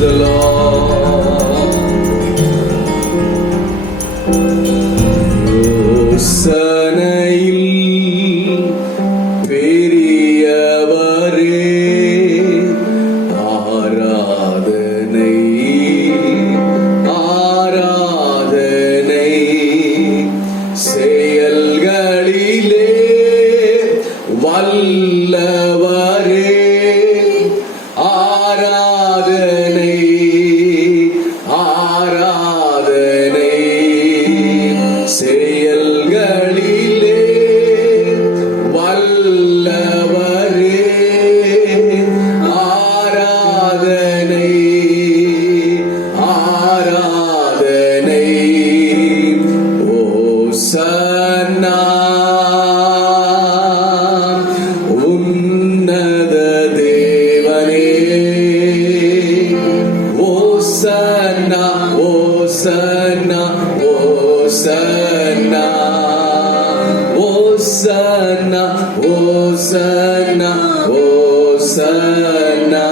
the Lord. யோசனையில் பெரியவரே, ஆராதனை ஆராதனை, செயல்களிலே வல்லவரே, ஆராதனை ஆராதனை, செயல்களிலே வல்லவரே, ஆராதனை ஆராதனை. ஓசன்னா உன்னத தேவனே, ஓசன்னா ஓசன்னா ஓசன்னா ஓசன்னா ஓசன்னா ஓசன்னா.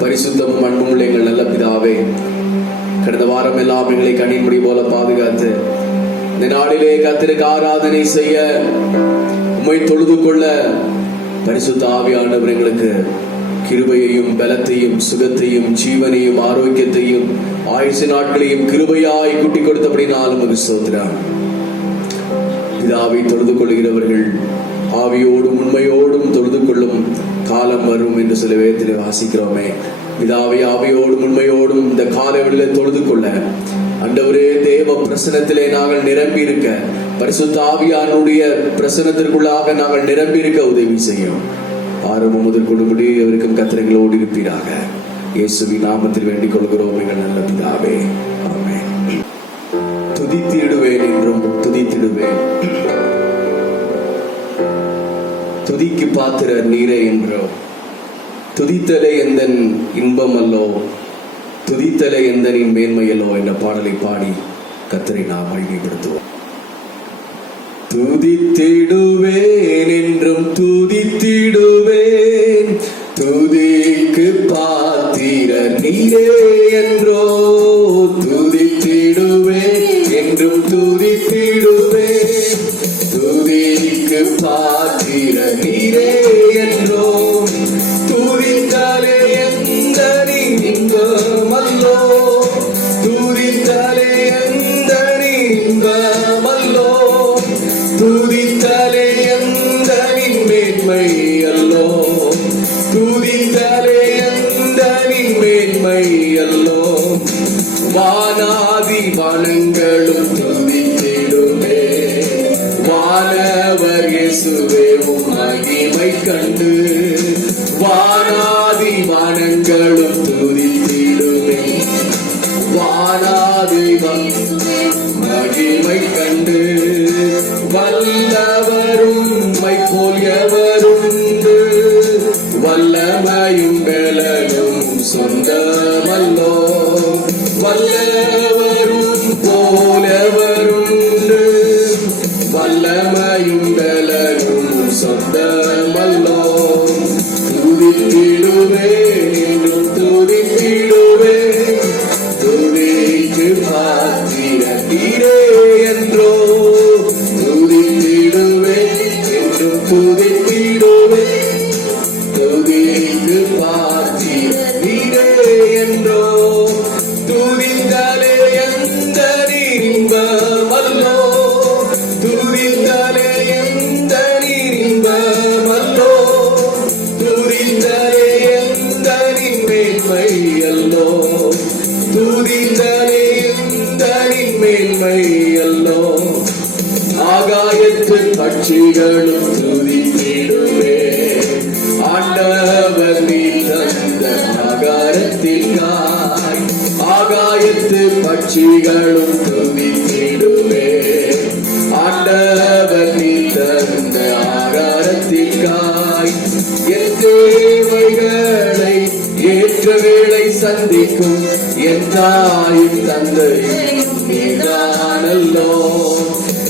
பரிசுத்தமும் அன்பும் உள்ள எங்கள் நல்ல பிதாவே, கடந்த வாரம் எல்லாம் எங்களை கண்ணின் முடி போல பாதுகாத்து இந்த நாளிலே கர்த்தருக்கு ஆராதனை செய்ய, உம்மை தொழுது கொள்ள பரிசுத்த ஆவியானவர் எங்களுக்கு கிருபையையும் பலத்தையும் சுகத்தையும் ஜீவனையும் ஆரோக்கியத்தையும் ஆயுசு நாட்களையும் கிருபையாய் கூட்டி கொடுத்தபடினால் உமக்கு ஸ்தோத்திரம். பிதாவை தொழுது கொள்கிறவர்கள் ஆவியோடும் உண்மையோடும் தொழுது கொள்ளும் காலம் வரும் என்று சில வேதத்திலே வாசிக்கிறோமே. பிதாவை ஆவியோடும் உண்மையோடும் இந்த காலவெளியில தொழுது கொள்ள, ஆண்டவரே தேவ பிரசனத்திலே நாங்கள் நிரம்பி இருக்க, பரிசுத்த ஆவியானுடைய பிரசனத்திற்குள்ளாக நாங்கள் நிரம்பி இருக்க உதவி செய்யும். ஆரம்பம் முதல் கொடுமுடி அவருக்கும் கத்திரங்களோடு இருப்பீராக. இயேசுவின் நாமத்தில் வேண்டிக் கொள்கிறோம் எங்கள் நல்ல பிதாவே, ஆமென். துதித்திடுவேன் என்றும் துதித்திடுவேன், துதிக்கு பாத்திர நீரே என்றோ, துதித்தலே எந்தன் இன்பம் அல்லோ, துதித்தலே எந்தனின் மேன்மையல்லோ என்ற பாடலை பாடி கர்த்தரை நாம் மகிமைப்படுத்துவோம். துதித்திடுவேன் என்றும் துதித்திடுவேன், துதிக்கு பாத்திர நீரே என்றோ, துதித்திடுவேன் என்றும் துதித்திடுவேன், துதிக்கு பாத்திர நீரே என்றோ, துதித்தாலே எந்தனின் இன்பமல்லோ, துதித்தாலே எந்தனின் இன்பமல்லோ, துதித்தாலே எந்தனின் மேன்மை அல்லோ, துதித்தாலே எந்தனின் மேன்மை அல்லோ. வானாதி வானங்களும் துதித்திடுமே, வானவர் இயேசுவே உம் மகிமை கண்டு, வானாதி வானங்களும் துதித்திடுமே, வானாதி மகிமை கண்டு, வல்லவரும் மைப்போல் எவருண்டு, வல்லமையும் பலனும் சொந்தமல்லோ, வல்லவரும் போலவருண்டு, வல்லமையும் பலனும் சொந்தமல்லோ. துதித்திடுவேன் என்றும் துதித்திடுவேன், துதிக்கு பாத்திர நீரே என்றோ, துதித்திடுவேன் என்றும் துதித்திடுவேன், துதிக்கு பாத்திர நீரே என்றோ, துதித்தாலே எந்தனின் இன்பமல்லோ, துதித்தாலே எந்தனின் இன்பமல்லோ, துதித்தாலே எந்தனின் மேன்மை அல்லோ, துதித்தாலே எந்தனின் மேன்மை அல்லோ. ஆகாயத்து பட்சிகளும் துதித்திடுவே, ஆண்டவர் நீ தந்த ஆகாரத்திற்காய், ஆகாயத்து பட்சிகளும் துதித்திடுவே, ஆண்டவர் நீ தந்த ஆகாரத்திற்காய். என் தேவைகளை ஏற்ற வேளை சந்திக்கும், என் தாயும் தந்தையும் நீதானல்லோ.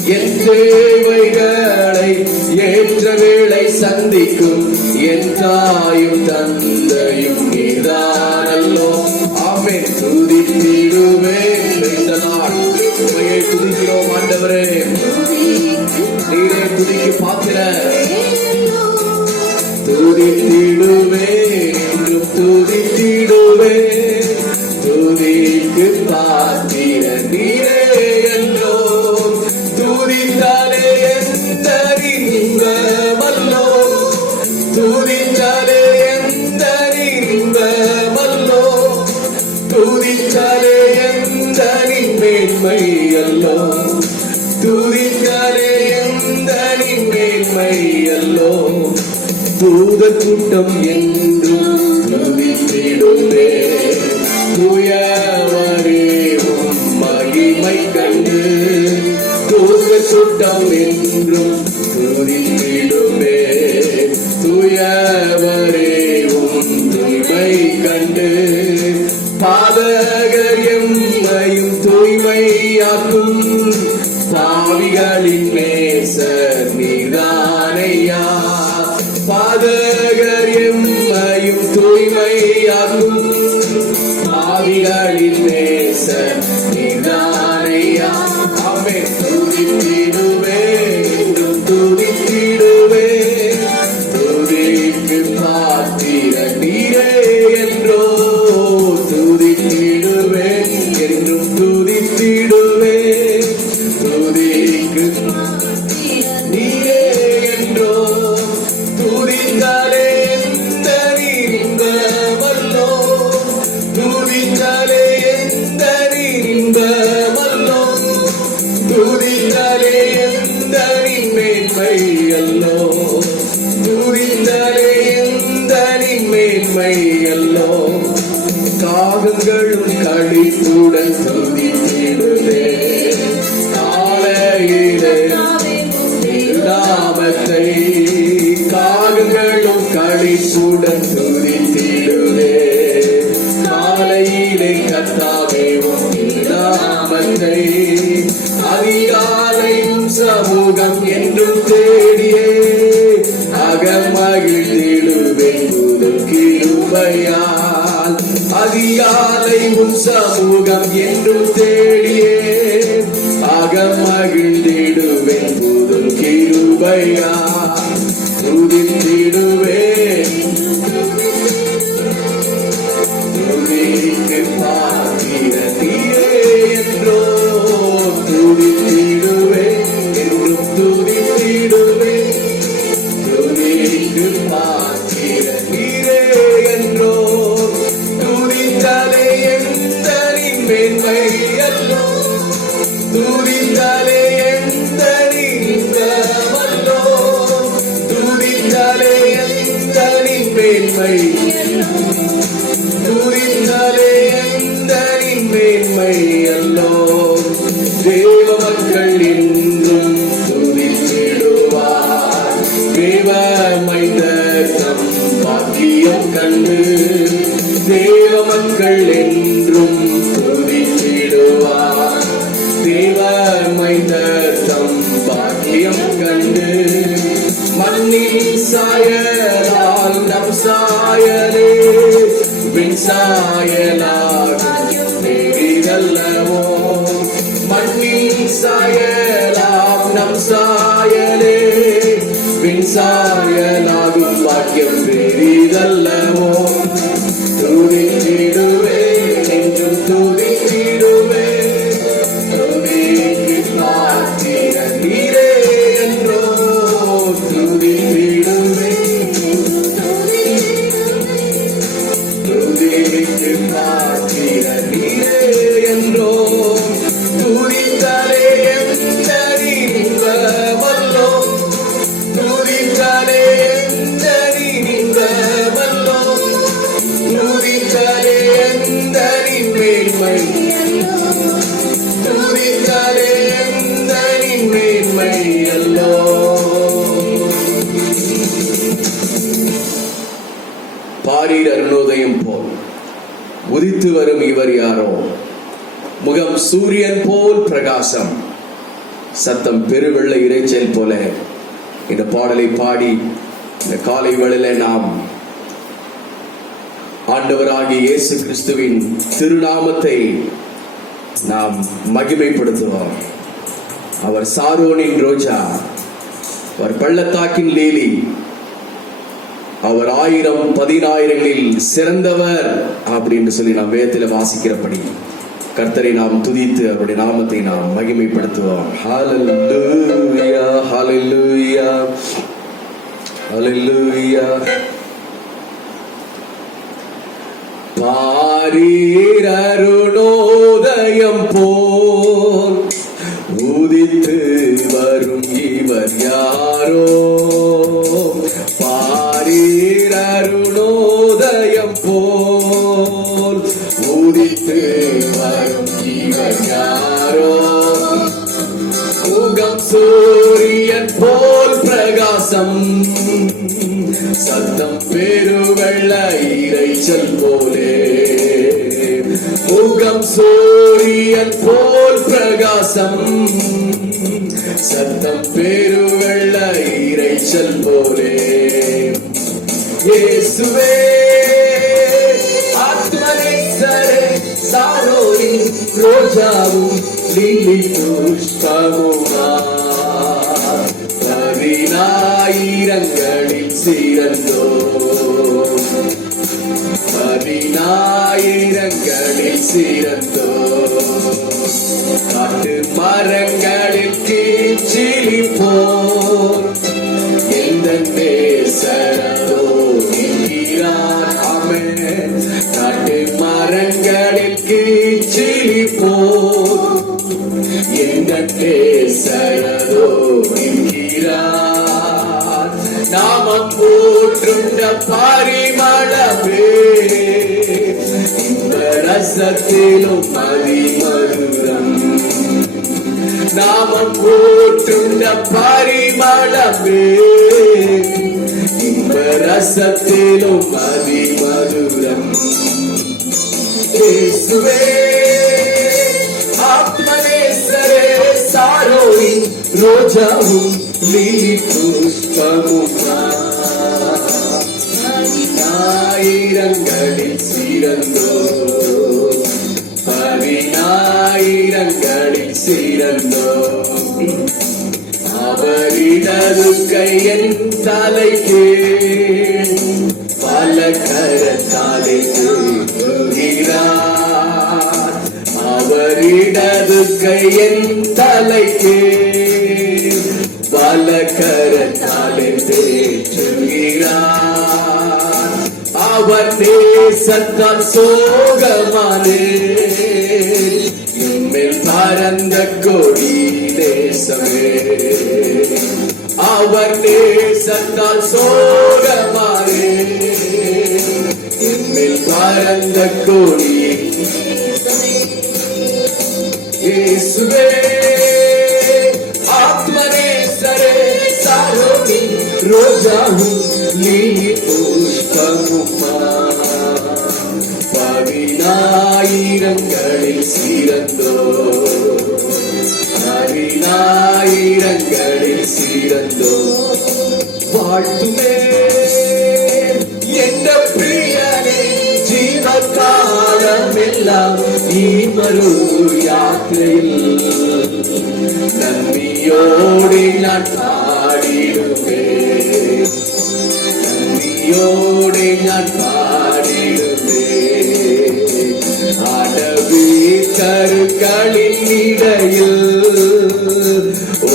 என் தேவைகளை ஏற்ற வேளை சந்திக்கும் என் தாயும் தந்தையும் நீதானல்லோ. ஆமென். துதித்திடுவேன். உம்மையே துதிக்கிறோம் ஆண்டவரே. நீரே துதிக்கு பாத்திரர். துதித்திடுவேன் என்றும் துதித்திடுவேன். துதிக்கு பாத்திர நீரே என்றோ. துதித்தாலே எந்த இன்பமல்லோ. துதித்தாலே எந்த இன்பமல்லோ. துதித்தாலே எந்த மேன்மை அல்லோ. துதித்தாலே எந்த மேன்மை அல்லோ. தூதர் கூட்டம் என்றும் துதித்திடுவே. தூயவரே உம் மகிமை கண்டு தூதர் கூட்டம் என்றும் துதித்திடுவே. தூயவரே உம் தூய்மை கண்டு பாதகர் எம்மையும் தூய்மையாக்கும் பாவிகளின் நேசர் நீதானையா. பாதகர் எம்மையும் தூய்மையாகும் பாவிகளின் நேசர் நீதானையா. ஆமென். துதித்திடுவே என்றும் துதித்திடுவே. துதிக்கு பாத்திர நீரே என்றோ. துதித்திடுவே என்றும் துதித்திடுவே. துதிக்கு நீரே என்றோ. துதித்தாலே எந்த இன்பமல்லோ. துதித்தாலே எந்த இன்பமல்லோ. துதித்தாலே எந்த மேன்மை அல்லோ. துதித்தாலே எந்த மேன்மை அல்லோ. காகங்களும் களிப்புடன் துதித்திடுவே. காலையிலே நாமத்தை காகங்களும் களிப்புடன் துதித்திடுவே. காலையிலே கர்த்தாவே உம் நாமத்தை அதிகாலையும் சமூகம் என்றும் தேடியே அகமகிழ்ந்திடுவேன் புது கிருபையால். அதிகாலையும் சமூகம் என்றும் தேடியே அகமகிழ்ந்திடுவேன் புது கிருபையால். துதித்திடுவேன். துதிக்கு பாத்திர நீரே என்றோ. துதித்திடுவேன் என்றும் துதித்திடுவேன். துதிக்கு பாத்திர நீரே என்றோ. துதித்தாலே எந்த மேன்மை அல்லோ. துதித்தாலே எந்த இன்பமல்லோ. துதித்தாலே எந்த மேன்மை. துதித்தாலே எந்த மேன்மை அல்லோ. தேவ மக்கள் என்றும் துதித்திடுவார். தேவ மைந்தர் தம் பாக்கியம் கண்டு தேவ மக்கள் என்றும் துதித்திடுவார். தேவ மைந்தர் தம் பாக்கியம் கண்டு மண்ணின் சாயலால் நம் சாயலே விண் சாயலாகும் பெரிதல்லவோ. மண்ணின் சாயலாம் நம் சாயலே விண் சாயலாகும் பாக்கியம் பெரிதல்லவோ. துதித்திடுவே என்றும் துதித்திடுவே. துதிக்கு பாத்திர நீரே என்றோ. துதித்திடுவே. துதிக்கு பாத்திர நீரே என்றோ. துதித்தாலே எந்த இன்பமல்லோ. துதித்தாலே எந்த இன்பமல்லோ. துதித்தாலே எந்த மேன்மை. துதித்தாலே எந்த மேன்மை அல்லோ. பாரீர் அருணோதயம் போல் உதித்து வரும் இவர் யாரோ. முகம் சூரியன் போல் பிரகாசம், சத்தம் பெருவெள்ள இரைச்சல் போல. இந்த பாடலை பாடி இந்த காலை வேளையிலே நாம் ஆண்டவராகிய இயேசு கிறிஸ்துவின் திருநாமத்தை நாம் மகிமைப்படுத்துவோம். அவர் சாரோனின் ரோஜா, அவர் பள்ளத்தாக்கின் லீலி, அவர் 1000 10,000ங்களில் சிறந்தவர் அப்படின்னு சொல்லி நாம் வேதத்தில் வாசிக்கிறபடி கர்த்தரை நாம் துதித்து அவருடைய நாமத்தை நாம் மகிமைப்படுத்துவோம். ஹல்லேலூயா, ஹல்லேலூயா, ஹல்லேலூயா. பாரீர் அருணோதயம் போல் உதித்து வரும் இவர் யாரோ? பாரீர் அருணோதயம் போல் உதித்து வரும் இவர் யாரோ? முகம் சூரியன் போல் பிரகாசம், சத்தம் பெருவெள்ள இரைச்சல் போலே. முகம் சூரியன் போல் பிரகாசம், சத்தம் பெருவெள்ள இரைச்சல் போலே. இயேசுவே ஆத்மநேசரே, சாரோனின் ரோஜாவும் லீலி புஷ்பமுமா, 10,000ங்களில் சிறந்தோ, 10,000ங்களில் சிறந்தோ. காட்டு மரங்களில் கீச்சிலி போல் எந்த நேசரோ நிற்கிறார். ஆமென். காட்டு மரங்களில் கீச்சிலி போல் எந்த நேசரோ நிற்கிறார். நாமம் போற்றுண்ட பரிமளமே, இந்த ரசத்திலும் அதிமதுரம். நாமம் போற்றுண்ட பரிமளமே, இந்த ரசத்திலும் அதிமதுரம். இயேசுவே ஆத்மநேசரே, சாரோனின் ரோஜாவும் லீலி புஷ்பமுமா, 10,000ங்களில் சிறந்தோ, 10,000ங்களில் சிறந்தோ. அவரிடது கையன் தலைக்கே பல கரத்தாலே தூக்குகிறார். அவரிடது கையன் தலைக்கே பல கரத்தாலே தேற்றுகிறார். அவர் நேசத்தால் சோகமானே, என்மேல் பரந்த கொடி தேசமே. அவர் நேசத்தால் சோகமானே, என்மேல் பரந்த கொடி. இயேசுவே ஆத்மநேசரே, சாரோனின் ரோஜாவும் லீலி புஷ்பமுமா, 10,000ங்களில் சிறந்தோ, 10,000ங்களில் சிறந்தோ. வாழ்த்துமே என்ற பிரியனே, ஜீவகாலம் எல்லாம் இம்மரு யாத்திரையில் நன்றியோடு நான் பாடிடுவேன், நன்றியோடு நான் பாடிடுவேன். அடவி கருக்களின் இடையில்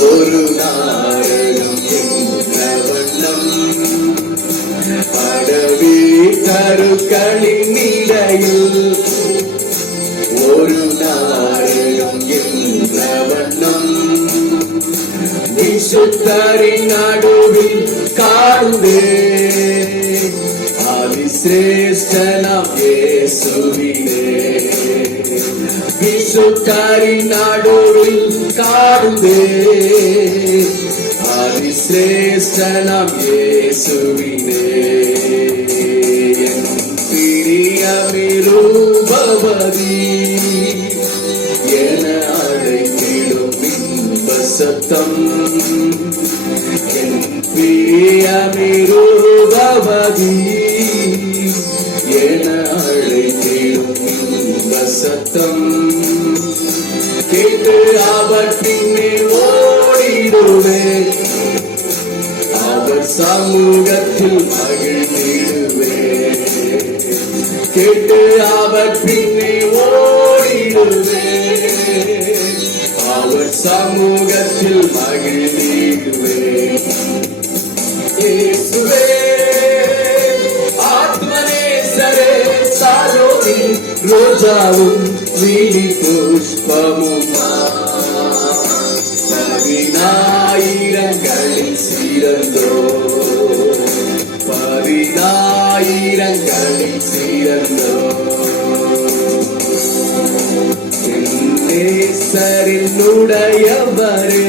ஒரு நாரணம் என்ற வண்ணம், அடவி கருக்களின் இடையில் ஒரு நாரணம் என்ற வண்ணம். விசுத்தரின் நடுவில் காணுதே, அதிசிரேஷ்டனாம் இயேசுவிலே. விசுத்தரின் நடுவில் காணுதே, அதிசிரேஷ்டனாம் இயேசுவிலே. என் பிரியமிருபவதி சத்தம் என் பிரியமிருபவதி என அழைத்திடும் இன்ப சத்தம் கேட்டு அவர் பின்னே ஓடிடுவேன் அவர் சமூகத்தில் மகிழ்ந்திடுவேன் கேட்டு அவர் பின்னே ஓடிடுவேன் அவர் சமூகத்தில் மகிழ்ந்திடுவேன் இயேசுவே ஆத்மநேசரே சாரோனி ரோஜாவும் வீணி புஷ்பமும் பதினாயிரங்களில் சிறந்தோ பதினாயிரங்களில் சிறந்தோ நேசரினுடையவரே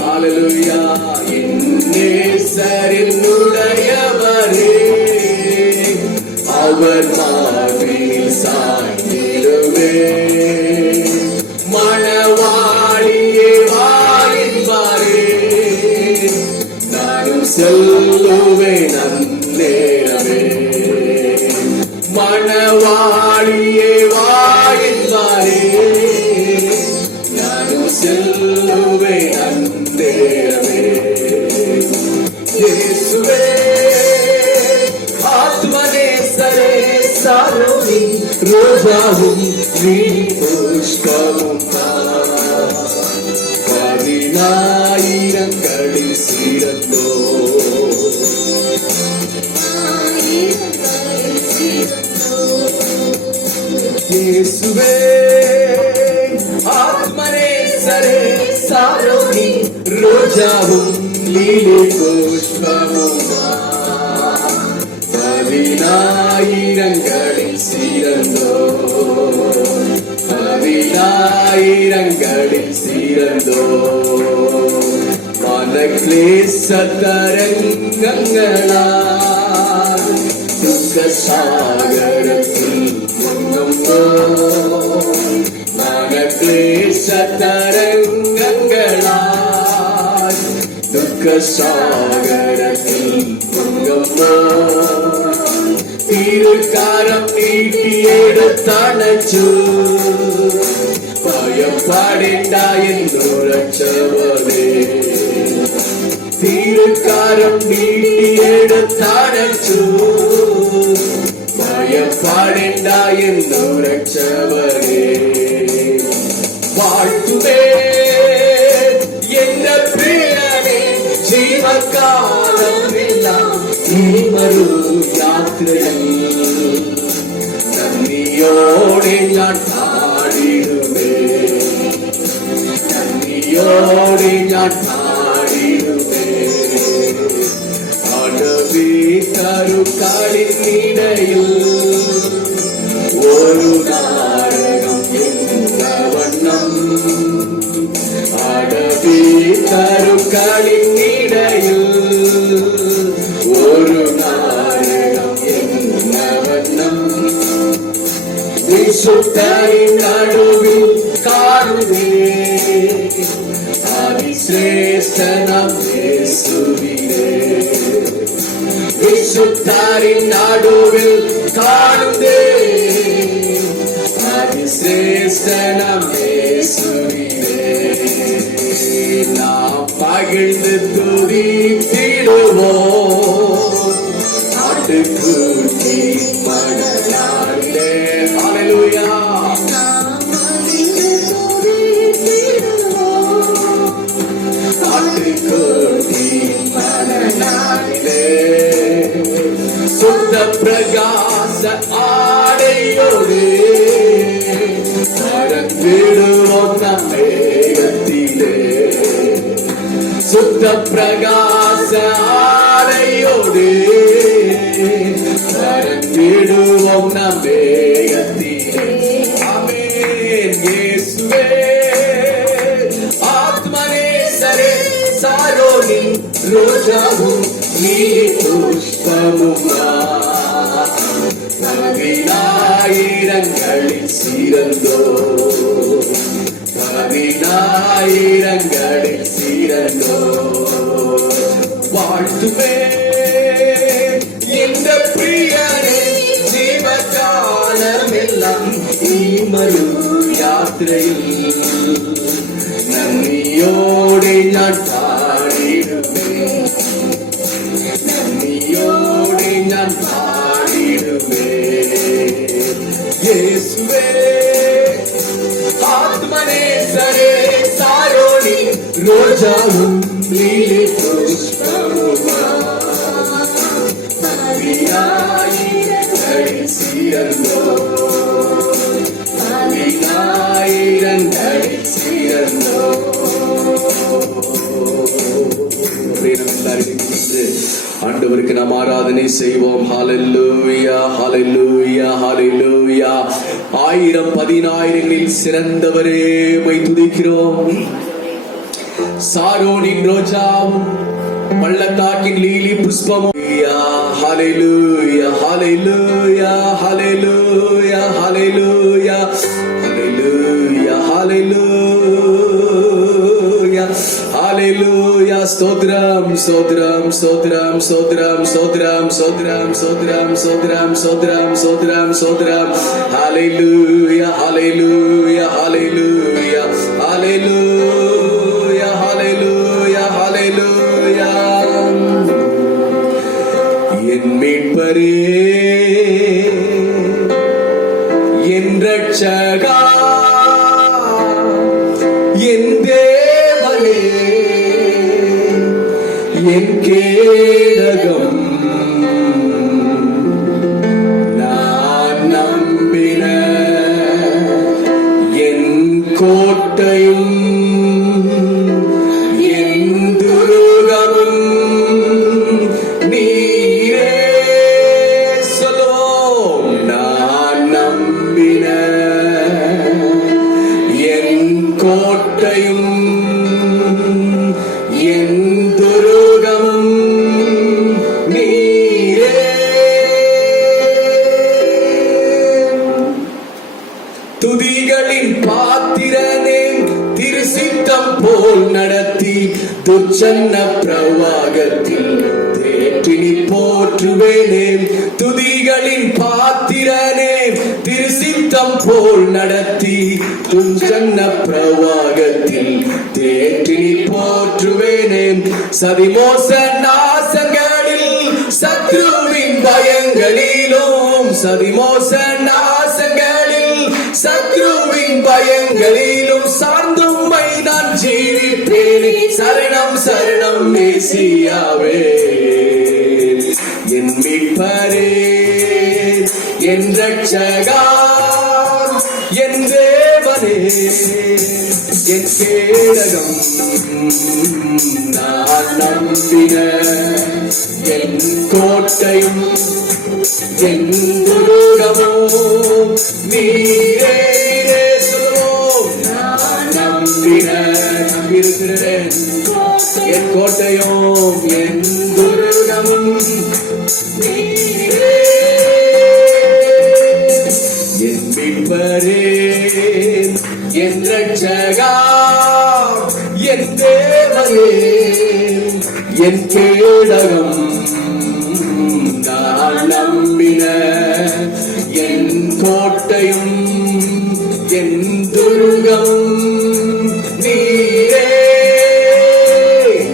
ஹல்லேலூயா நேசரினுடையவரே அவர் மார்பில் சாய்ந்திடுவே மணவாளியே வாயின்பாரே நானும் செல்லுவேன் அந்நேரமே மணவாளியே வாயின்பாரே நானும் செல்லுவேன் அந்நேரமே இயேசுவே ஆத்மநேசரே சாரோனி ரோஜாவும் வீணி புஷ்பமும் பதினாயிரங்களில் சிறந்தோ இயேசுவே ஆத்மநேசரே சாரோனி ரோஜாவும் லீலி புஷ்பமும் பதினாயிரங்களில் சிறந்தோ பதினாயிரங்களில் சிறந்தோ மனக்லேசத்தரங்கங்களால் துக்க சாகரத்தில் முன்னோ மனக்லேசத்தரங்கங்களால் துக்க சாகரத்தில் முன்னோ திருக்காரம் நீட்டி எடுத்தானச்சு பயப்படேண்டா என்று ரட்சகரே திருக்காரம் நீட்டி எடுத்தானச்சு பயப்படேண்டா என்று ரட்சகரே வாழ்த்துவே என்ற பிரியனே ஜீவகாலம் எல்லாம் மறு யாத்திரையில் நன்றியோடு நான் பாடிடுவேன் நன்றியோடு நான் பாடிடுவேன் அடவி தருக்களின் இடையில் ஒரு நாடகம் என்ற வண்ணம் அடவி தருக்களின் இடையில் ஒரு நாடகம் என்ன வண்ணம் விசுத்தரின் நடுவில் காணுவே அதிசிரேஷ்டனம் இயேசுவிலே விசுத்தரின் நடுவில் காணுவே அதிசிரேஷ்டனம் இயேசுவிலே நாம் மகிழ்ந்து துதித்திடுவோம் ஆட்டுக்குட்டி மணலாளே ஹல்லேலூயா ஆட்டுக்குட்டி மணலாளே சுத்த பிரகாச ஆடையோடு பறந்திடுவோம் நம்மேகத்திலே சுத்த பிரகாச ஆடையோடு பறந்திடுவோம் நம்மேகத்திலே ஆமென் இயேசுவே ஆத்மநேசரே சாரோனி ரோஜாவும் நீலி புஷ்பமும் பதினாயிரம் பதினாயிரங்களில் சிறந்தோ, பதினாயிரங்களில் சிறந்தோ. வாழ்த்துவே இந்த பிரியனே ஜீவகாலமெல்லாம் ஈமரு யாத்திரையில் நன்றியோடு நான் பாடிடுவேன், நன்றியோடு நான் பாடிடுவேன். இயேசுவே ஆத்மநேசரே சாரோனி ரோஜாவும் நீலி புஷ்பமுமா பதினாயிரங்களில் சிறந்தோ, பதினாயிரங்களில் சிறந்தோ. ஆண்டவருக்கு நாம் ஆராதனை செய்வோம். ஹல்லேலூயா, ஹல்லேலூயா, ஹல்லேலூயா. 1000 பதினாயிரங்களில் சிறந்தவரே உம்மை துதிக்கிறோம். சாரோனின் ரோஜாவும் பள்ளத்தாக்கின் லீலி புஷ்பமும். ஹல்லேலூயா, ஹல்லேலூயா, ஹல்லேலூயா, ஹல்லேலூயா, ஹல்லேலூயா, ஹல்லேலூயா, ஹல்லேலூயா. ஸ்தோத்திரம், ஸ்தோத்திரம், ஸ்தோத்திரம், ஸ்தோத்திரம், ஸ்தோத்திரம், ஸ்தோத்திரம், ஸ்தோத்திரம், ஸ்தோத்திரம், ஸ்தோத்திரம், ஸ்தோத்திரம், ஸ்தோத்திரம். ஹல்லேலூயா, ஹல்லேலூயா, ஹல்லேலூயா, ஹல்லேலூயா, ஹல்லேலூயா, ஹல்லேலூயா. என் மீட்பரே, என் இரட்சகா, என் தேவனே, என் கேடகம், நான் நம்பின என் கோட்டையும் என் துருகமும் நீரே. சொல்லுவோம். நான் நம்பின என் கோட்டையும் என் துருகமும் நீரே. துதிகளின் பாத்திரனே, திருசித்தம் போல் நடத்தி துர்ச்சன்ன பிரவாகத்தில் தேற்றினி போற்றுவேனே. துதிகளின் பாத்திரனே, திருசித்தம் போல் நடத்தி துர்ச்சன்ன பிரவாகத்தில் தேற்றினி போற்றுவேனே. சதிமோச நாசங்களில் சத்ருவின் பயங்களிலும், சதிமோச நாசங்களில் சத்ருவின் பயங்களிலும் சார்ந்தும்மை நான் ஜீவிப்பேனே. சரணம் சரணம் மேசியாவே, என் மீட்பரே, என் இரட்சகா, என் தேவனே, என் கேடகம், நான் நம்பின என் கோட்டையும் என் துருகமும் நீரே. நீரே. சொல்லுவோம். நான் நம்பின, நம்பியிருக்கிறேன் என் கோட்டையும் என் துருகமும் நீரே. என் மீட்பரே, என் இரட்சகா, என் தேவனே, என் கேடகம், நான் நம்பின என் கோட்டையும் என் துருகமும் நீரே.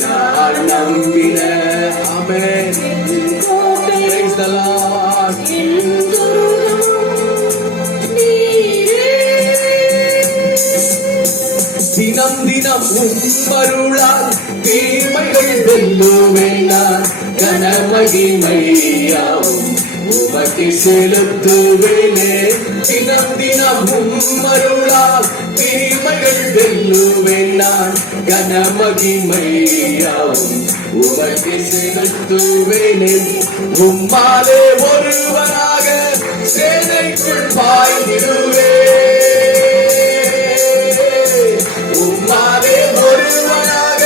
நான் நம்பின. ஆமென். Praise the Lord. தினம் தினம் உம்மருளால் தீமைகள் வெல்லுவேனான், கனமகிமையாவும் உமக்கு செலுத்துவேனே. தினம் தினம் உம்மருளால் தீமைகள் வெல்லுவேனான், கனமகிமையாவும் உமக்கு செலுத்துவேனே. உம்மாலே ஒருவனாக சேனைக்குள் பாய்ந்திடுவே, உம்மாலே ஒருவனாக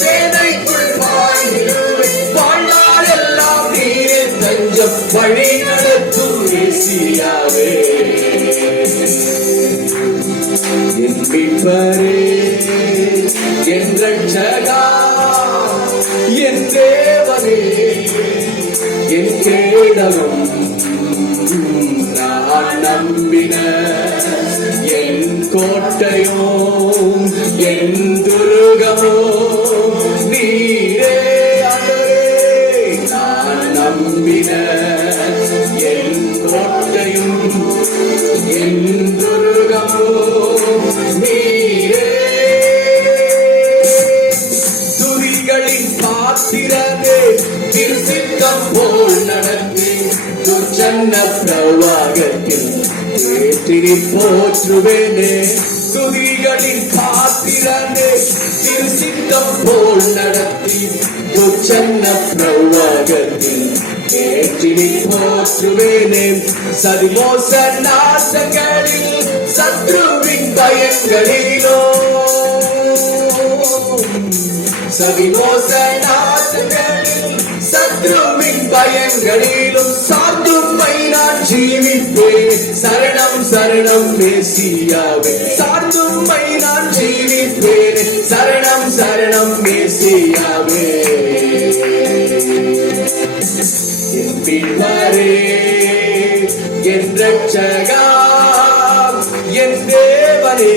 சேனைக்குள் பாய்ந்திடுவே. வாழ்நாளெல்லாம் நீரே தஞ்சம், வழி நடத்தும் மேசியாவே. என் மீட்பரே, என் ரட்சகா, என் தேவனே, என் கேடகம், நான் நம்பின என் கோட்டையோ, என் துருகமோ நீரே. ஆண்டவரே, நான் நம்பின என் கோட்டையும் என் துருகமோ நீரே. துதிகளின் பாத்திரமே, திருசித்தம் போல் நடத்தி துர்ச்சன்ன பிரவாகத்தில் ஏற்றினி போற்றுவேனே. துதிகளின் பாத்திரமே, திருசித்தம் போல் நடத்தி துர்ச்சன்ன பிரவாகத்தில் ஏற்றினி போற்றுவேனே. சதிமோச நாசங்களில் சத்ருவின் பயங்களிலோ, சதிமோச நாசங்களில் சத்ருவின் பயங்களிலும் சார்ந்தும்மை நான் ஜீவிப்பேன். சரணம் சரணம் மேசியாவே, சார்ந்தும்மை நான் ஜீவிப்பேன். சரணம் சரணம் மேசியாவே. என் மீட்பரே, என் ரட்சகா, என் தேவனே,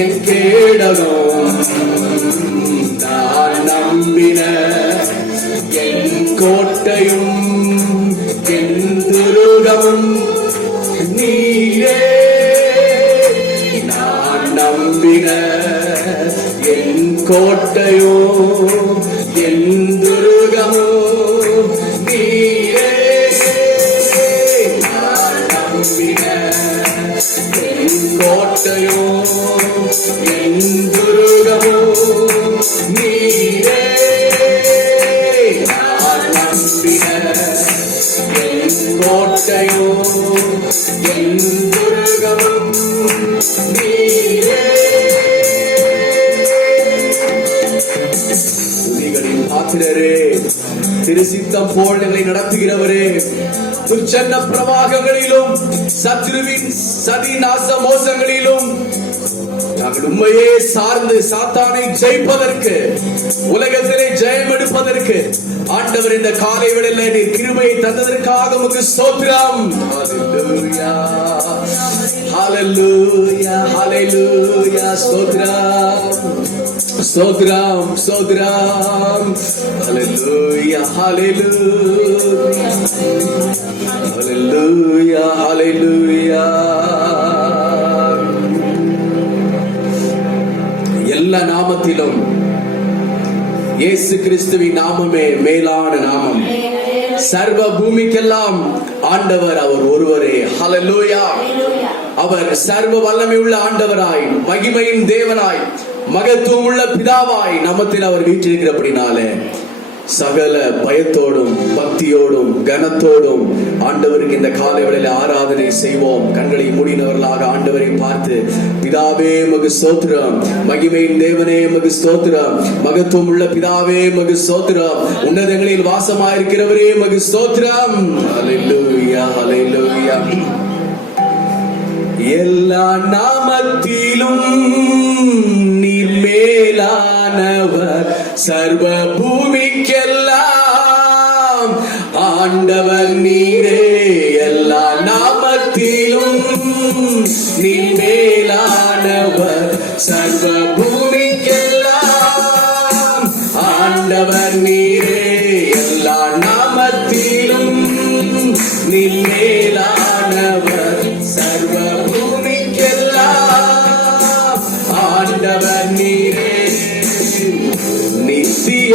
என் கேடகம், நான் நம்பின என் கோட்டையும் என் துருகமும் நீரே. நான் நம்பின என் கோட்டையோ, என் துருகமோ நீரே. நான் நம்பின என் கோட்டையோ, என் துருகமோ நீரே. நான் நம்பின என் கோட்டையோ, என் துருகமும் நீரே. துதிகளின் பாத்திரரே, திருசித்தம் போல் எங்களை நடத்துகிறவரே, துர்ச்சன்ன பிரவாகங்களிலும் சத்ருவின் சதி நாச மோசங்களிலும் நாங்கள் உண்மையே சார்ந்து சாத்தானை ஜெயிப்பதற்கு, உலகத்திலே ஜெயம் எடுப்பதற்கு ஆண்டவர் இந்த காலை வேளையிலே நீர் கிருபையை தந்ததற்காக உமக்கு ஸ்தோத்திரம். ஹalleluya, ஹalleluya, ஹalleluya. ஸ்தோத்திரம், ஸ்தோத்திரம், ஸ்தோத்திரம். ஹalleluya, ஹalleluya, ஹalleluya, ஹalleluya. எல்லா நாமத்திலும் இயேசு கிறிஸ்துவின் நாமமே மேலான நாமம். சர்வ பூமிக்கெல்லாம் ஆண்டவர் அவர் ஒருவரே. ஹalleluya. அவர் சர்வ வல்லமை உள்ள ஆண்டவராய், மகிமையின் தேவனாய், மகத்துவம் உள்ள பிதாவாய் நம்மத்தில் அவர் வீற்றிருக்கிறபடினாலே சகல பயத்தோடும் பக்தியோடும் கனத்தோடும் ஆண்டவருக்கு இந்த காலை வேளையில ஆராதனை செய்வோம். கண்களை மூடினவர்களாக ஆண்டவரை பார்த்து, பிதாவே மகு ஸ்தோத்திரம், மகிமையின் தேவனே மகு ஸ்தோத்திரம், மகத்துவம் உள்ள பிதாவே மகு ஸ்தோத்திரம், உன்னதங்களில் வாசமாயிருக்கிறவரே மகு ஸ்தோத்திரம். ஹalleluya, ஹalleluya. எல்லா நாமத்திலும் நீர் மேலானவர், சர்வ பூமிக்கெல்லாம் ஆண்டவர் நீரே. எல்லா நாமத்திலும் நீர் மேலானவர், சர்வ பூமிக்கெல்லாம் ஆண்டவர் நீரே. எல்லா நாமத்திலும் நீர் மேலானவர், சர்வ பூமிக்கெல்லாம் ஆண்டவர் நீரே.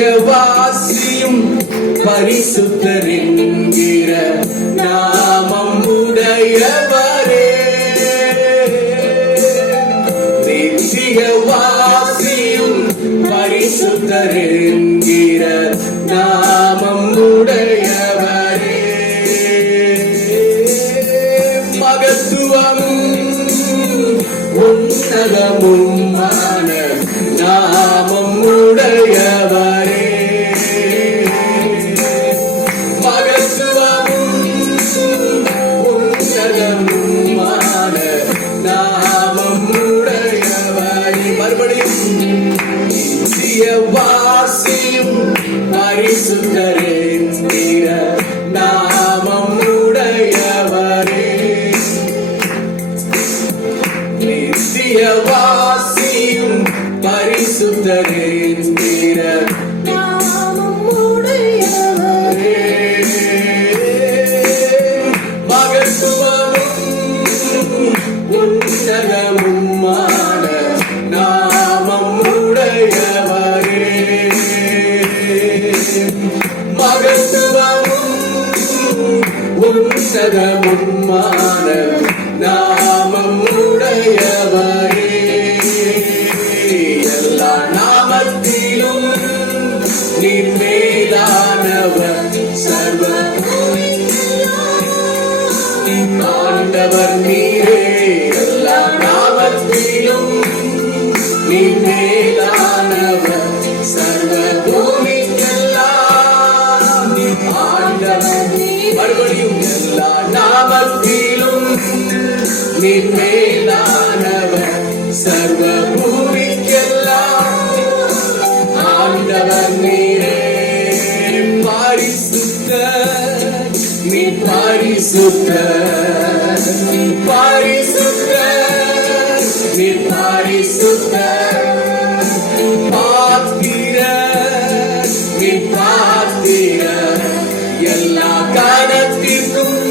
நித்தியவாசியும் பரிசுத்தர் என்கிற நாமம் உடையவரே. நித்தியவாசியும் பரிசுத்தர் என்கிற நாமம் உடையவரே. மகத்துவமும் உன்னதமுமான நாமம் உடையவரே. மகத்துவமும் உன்னதமுமான நாமம் உன்னதமுமான நாமம் உடையவரே. மகத்துவமும் உன்னதமுமான நாமம் உடையவரே. எல்லா நாமத்திலும் நீ மேலானவர், சர்வ ஆண்டவர் நீரே. எல்லா நாமத்திலும் நீ மேலானவர், சர்வ பூமிக்கெல்லாம் நீ ஆண்டவர். மறுபடியும் எல்லா நாமத்திலும் நீ மேலானவர், சர்வ பூமிக்கெல்லாம் ஆண்டவர் நீரே. பரிசுத்தர் நீ பரிசுத்தர், பரிசுத்தர் நீ பரிசுத்தர். பாத்திரர் நீ பாத்திரர், எல்லா கணத்திற்கும்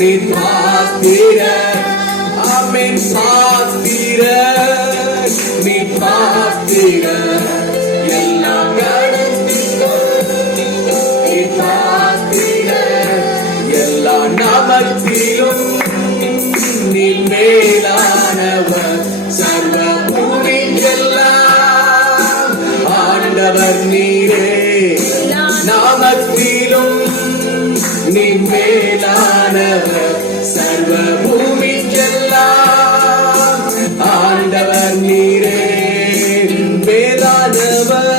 நீ பாத்திரர். ஆமென். பாத்திரர் நீ பாத்திரர், எல்லா எல்லா நாமத்திலும் நீ மேலானவர், சர்வ பூமிக்கெல்லாம் ஆண்டவர் நீரே. நாமத்திலும் நீ மேலானவர், சர்வ பூமிக்கெல்லாம் ஆண்டவர் நீரே. மேலானவர்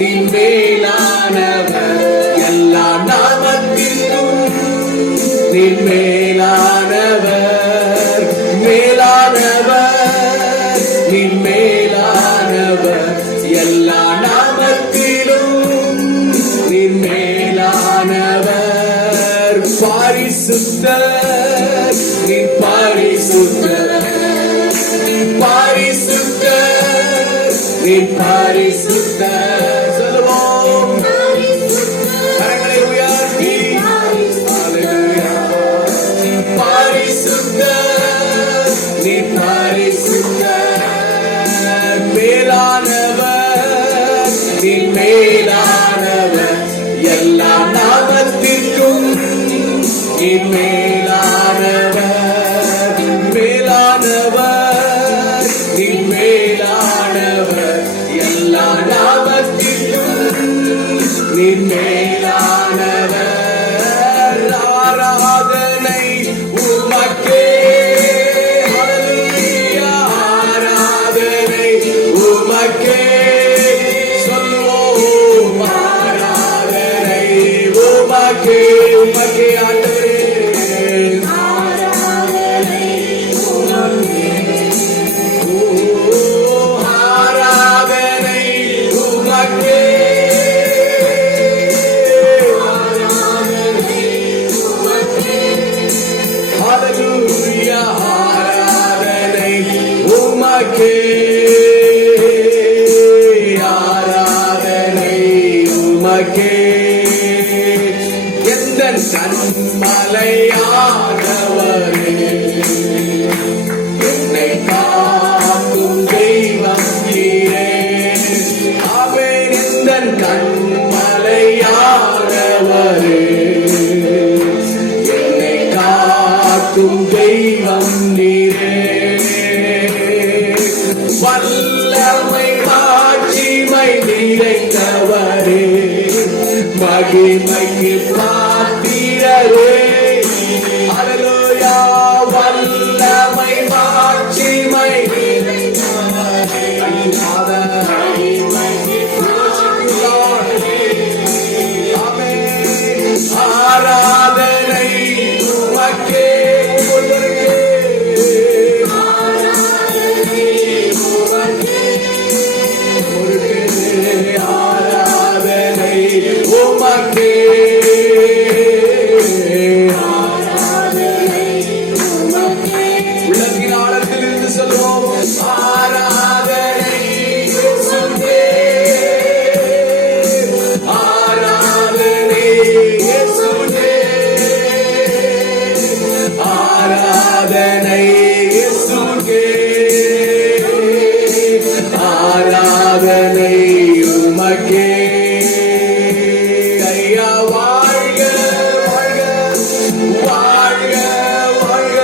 நீ மேலானவர், எல்லா நாமத்திலும் நீ மேலானவர். மேலானவர் நீ மேலானவர், எல்லா நாமத்திலும் நீ மேலானவர். பரிசுத்தர் நீ பரிசுத்தர், பரிசுத்தர் நீ பரிசுத்தர். சொல்லுவோம் கரங்களை உயர்த்தி. பரிசுத்தர் நீ பரிசுத்தர். மேலானவர் நீ மேலானவர், எல்லா நாமத்திற்கும் நீ மேலானவர். மேலானவர் நீ மேலானவர், எல்லா நாமத்திற்கும் நீ மேலானவர். ஆராதனை உமக்கே, ஹல்லேலூயா. ஆராதனை உமக்கே. சொல்லுவோம் ஆராதனை உமக்கே, உமக்கே ஆண்டவரே. ஆராதனை உமக்கே, ஆராதனை உமக்கே. ஹல்லேலூயா. ஆராதனை உமக்கே, ஆராதனை உமக்கே. எந்தன் கண்மலையானவரே, என்னை காக்கும் தெய்வம் நீரே. ஆமென். எந்தன் கண்மலையானவரே, என்னை காக்கும் தெய்வம் நீரே. வல்லமை மாட்சிமை நிறைந்தவரே, மகிமைக்கு பாத்திரரே. ஹல்லேலூயா. வல்லமை மாட்சிமை நிறைந்தவரே, ஆராதனை உமக்கே. ஆராதனை உமக்கே, ஆராதனை உமக்கே. உள்ளத்தின் ஆழத்திலிருந்து சொல்வோம் ஆராதனை இயேசுவே, ஆராதனை இயேசுவே. இயேசுவே ஆராதனை உமக்கே. ஐயா வாழ்க வாழ்க வாழ்க வாழ்க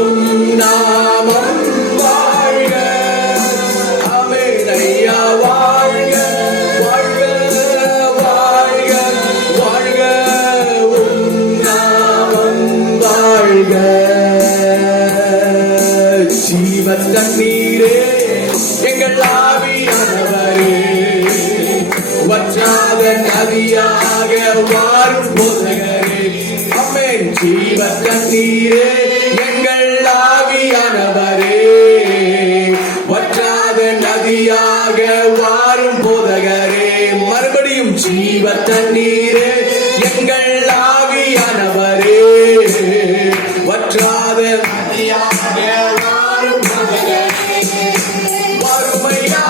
உம் நாமம் வாழ்க. ஆமென். ஐயா வாழ்க வாழ்க வாழ்க வாழ்க உம் நாமம் வாழ்க. ஜீவ தண்ணீரே எங்கள் ஆவியானவரே வற்றாத நதியாக வாரும் போதகரே. ஆமென். ஜீவ தண்ணீரே எங்கள் ஆவியானவரே வற்றாத நதியாக வாரும் போதகரே. மறுபடியும் ஜீவ தண்ணீரே எங்கள் ஆவியானவரே வற்றாத நதியாக வாரும் போதகரே. வறுமையா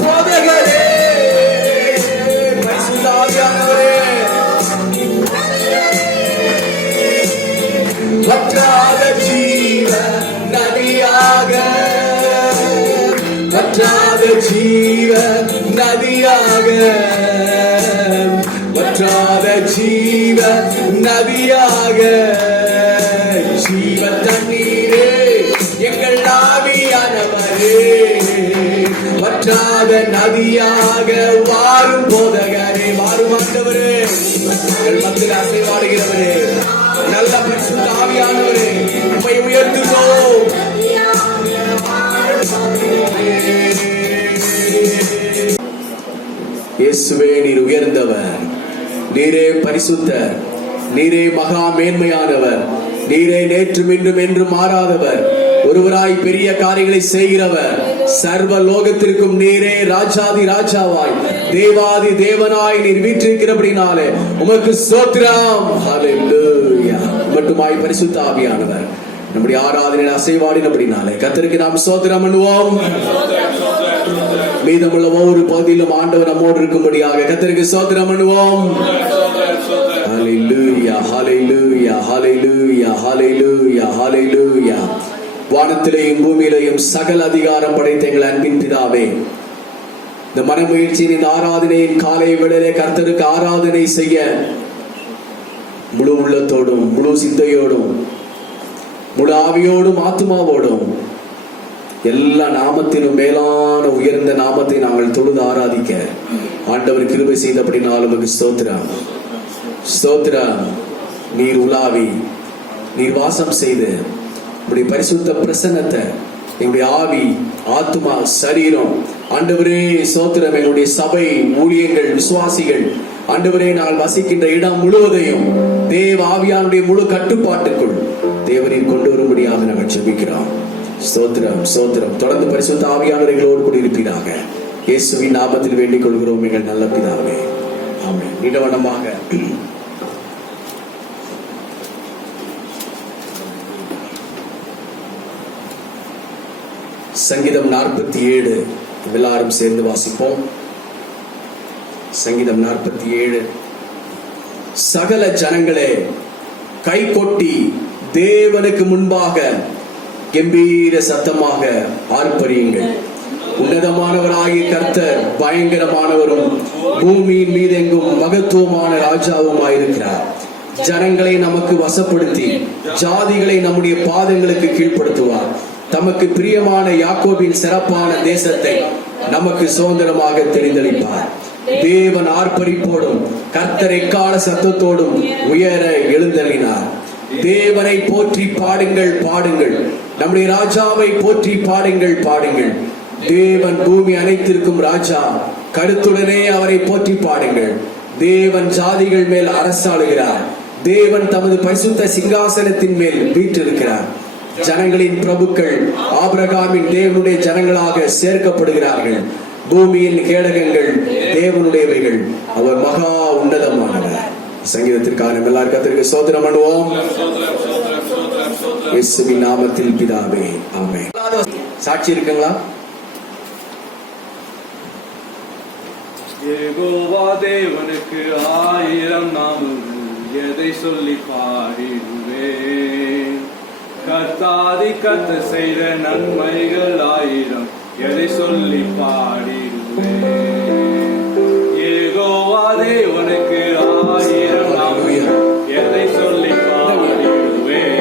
போதகரே பரிசுத்த ஆவியானவரே வற்றாத ஜீவ நதியாக வற்றாத ஜீவ நதியாக வற்றாத ஜீவ நதியாக ஜீவ தண்ணீரே எங்கள் ஆவியானவரே வற்றாத நதியாக வாரும் போதகரே. வாரும் ஆண்டவரே எங்கள் மத்தியில் அசைவாடுகிறவரே நல்ல பரிசுத்த ஆவியானவரே உம்மை உயர்த்துகிறோம். இயேசுவே நீர் உயர்ந்தவர், நீரே பரிசுத்தர், நீரே மகா மேன்மையானவர், நீரே நேற்றும் இன்றும் என்றும் மாறாதவர், ஒருவராய் பெரிய காரியங்களை செய்கிறவர், சர்வ லோகத்திற்கும் நீரே ராஜாதி ராஜாவாய் தேவாதி தேவனாய் நீர் வீற்றிருக்கிறபடினாலே உமக்கு ஸ்தோத்திரம். ஹல்லேலூயா. மட்டுமாய் பரிசுத்த ஆவியானவர் நம்முடைய ஆராதனையில் அசைவாடினபடினாலே கர்த்தருக்கு நாம் ஸ்தோத்திரம் பண்ணுவோம். மீதமுள்ள ஒவ்வொரு பகுதியிலும் ஆண்டவர் நம்மோடு இருக்கும்படியாக கர்த்தருக்கு ஸ்தோத்திரம் பண்ணுவோம். ஹல்லேலூயா ஹல்லேலூயா ஹல்லேலூயா ஹல்லேலூயா ஹல்லேலூயா. வானத்திலேயும் பூமியிலேயும் சகல அதிகாரம் படைத்த எங்கள் அன்பின் பிதாவே, இந்த மனமுயற்சியின் இந்த ஆராதனையின் காலை வேளையிலே கர்த்தருக்கு ஆராதனை செய்ய முழு உள்ளத்தோடும் முழு சிந்தையோடும் முழு ஆவியோடும் ஆத்மாவோடும் எல்லா நாமத்திலும் மேலான உயர்ந்த நாமத்தை நாங்கள் தொழுது ஆராதிக்க ஆண்டவர் கிருபை செய்தபடினால் உமக்கு ஸ்தோத்திரம் ஸ்தோத்திரம். நீர் உலாவி நீர் வாசம் செய்து உடைய பரிசுத்த பிரசன்னத்தை எங்களுடைய ஆவி ஆத்மா சரீரம் ஆண்டவரே ஸ்தோத்திரம். எங்களுடைய சபை ஊழியங்கள் விசுவாசிகள் ஆண்டவரே நாங்கள் வசிக்கின்ற இடம் முழுவதையும் தேவ ஆவியானுடைய முழு கட்டுப்பாட்டுக்குள் தேவனில் கொண்டு வரும்படியாக நாங்கள் ஜெபிக்கிறோம். ஸ்தோத்திரம் ஸ்தோத்திரம். தொடர்ந்து பரிசுத்த ஆவியானவர் எங்களோடு கூட இருப்பீராக. இயேசுவின் நாமத்தில் வேண்டிக் கொள்கிறோம் எங்கள் நல்ல பிதாவே. ஆமென். நீண்டவனமாக சங்கீதம் 47 எல்லாரும் சேர்ந்து வாசிப்போம். சங்கீதம் 47. சகல ஜனங்களே கை கொட்டி தேவனுக்கு முன்பாக கம்பீர சத்தமாக ஆர்ப்பரியுங்கள். உன்னதமானவராகிய கர்த்தர் பயங்கரமானவரும் பூமியின் மீதெங்கும் மகத்துவமான ராஜாவுமாயிருக்கிறார். ஜனங்களை நமக்கு வசப்படுத்தி ஜாதிகளை நம்முடைய பாதங்களுக்கு கீழ்ப்படுத்துவார். தமக்கு பிரியமான யாக்கோபின் சிறப்பான தேசத்தை நமக்கு சுதந்திரமாக தெரிந்தளிப்பார். தேவன் ஆர்ப்பரிப்போடும் கர்த்தர் எக்கால சத்தத்தோடும் உயர எழுந்தள்ளினார். தேவனை போற்றி பாடுங்கள் பாடுங்கள், நம்முடைய ராஜாவை போற்றி பாடுங்கள் பாடுங்கள். தேவன் பூமி அனைத்திற்கும் ராஜா, கருத்துடனே அவரை போற்றி பாடுங்கள். தேவன் ஜாதிகள் மேல் அரசாளுகிறார். தேவன் தமது பரிசுத்த சிங்காசனத்தின் மேல் வீற்றிருக்கிறார். ஜனங்களின் பிரபுக்கள் ஆபிரகாமின் தேவனுடைய ஜனங்களாக சேர்க்கப்படுகிறார்கள். பூமியின் கேடகங்கள் தேவனுடையவைகள், அவர் மகா உன்னதமானவர். சங்கீதத்திற்கான எல்லாரும் கர்த்தருக்கு ஸ்தோத்திரம் பண்ணுவோம். இயேசுவின் நாமத்தில் பிதாவே, ஆமென். சாட்சி இருக்குங்களா? யெகோவா தேவனுக்கு 1000 நாமங்கள், எதை சொல்லி பாடிடுவேன். கர்த்தாதி கத்த செய்த நன்மைகள் ஆயிரம் எதை சொல்லி பாடிடுவேன். யெகோவா தேவனுக்கு ஆயிரம் நாமம் எதை சொல்லி பாடிடுவேன்.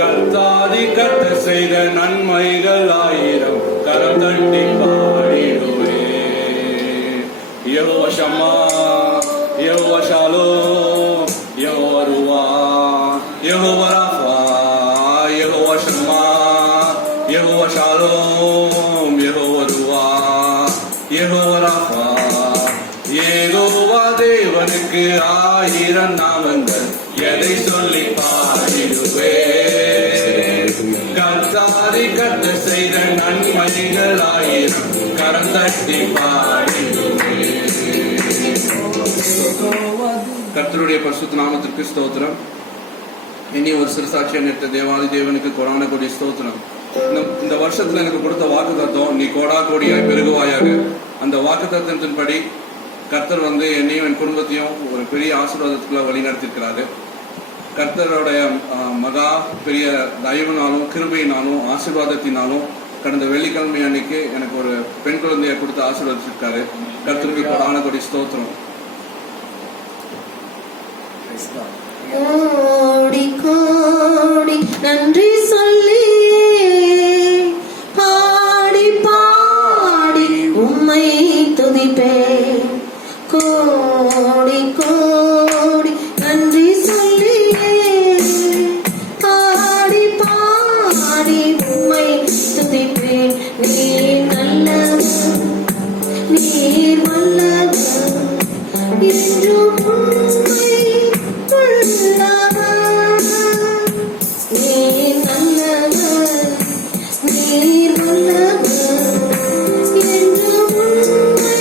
கர்த்தாதி கத்த செய்த நன்மைகள் ஆயிரம் கரம் தட்டி பாடிடுவேன். யெகோவா ஷம்மா, யெகோவா ஷாலோம், யெகோவா ருவா, யெகோவா ராஃபா, யெகோவா ஷம்மா, யெகோவா ஷாலோம், யெகோவா ருவா, யெகோவா ராஃபா. யெகோவா தேவனுக்கு ஆயிரம் நாமங்கள் எதை சொல்லி பாடிடுவேன். கர்த்தாதி கத்த செய்த நன்மைகள் ஆயிரம் கரம் தட்டி பாடிடுவேன். கர்த்தருடைய பரிசுத்த நாமத்திற்கு ஸ்தோத்திரம். இனி ஒரு சிறுசாட்சியை நிறுத்த தேவாதி தேவனுக்கு கொடான கோடி ஸ்தோத்திரம். இந்த வருஷத்துல எனக்கு கொடுத்த வாக்கு தத்துவம், நீ கோடா கோடியாய் பெருகுவாயாக. அந்த வாக்கு தத்துவத்தின்படி கர்த்தர் என்னையும் என் குடும்பத்தையும் ஒரு பெரிய ஆசீர்வாதத்துக்குள்ள வழி நடத்திருக்கிறாரு. கர்த்தருடைய மகா பெரிய தயவுனாலும் கிருபையினாலும் ஆசீர்வாதத்தினாலும் கடந்த வெள்ளிக்கிழமை அன்னைக்கு எனக்கு ஒரு பெண் குழந்தையை கொடுத்து ஆசீர்வதிச்சிருக்காரு. கர்த்தருக்கு கொடான கோடி ஸ்தோத்திரம். கோடி கோடி நன்றி சொல்லி பாடி பாடி உம்மை துதிப்பேன். கோடி கோடி நன்றி சொல்லி பாடி பாடி உம்மை துதிப்பேன். நீர் நல்லவர், நீர் வல்லவர், என்றும் உம்மை உள்ளவர். நீர் நல்லவர், நீர் வல்லவர், என்றும் உம்மை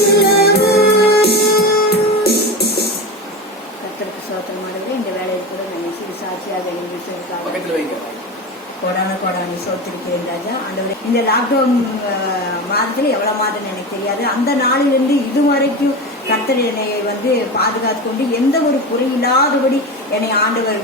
உள்ளவர். கர்த்தருக்கு ஸ்தோத்திரமானவரே, இந்த வேலையில் கூட நம்மை சிறு சாட்சியாக எழுந்திருக்கிறதுக்காக கோடான கோடான சோத்திருக்கிறேன் ராஜா. ஆண்டவரே, இந்த லாக்டவுன் மாதத்தில் எவ்வளவு மாதம் எனக்கு தெரியாது. அந்த நாளிலிருந்து இதுவரைக்கும் கர்த்தர் என்னை பாதுகாத்து கொண்டு எந்த ஒரு குறையில்லாதபடி என்னை ஆண்டவர்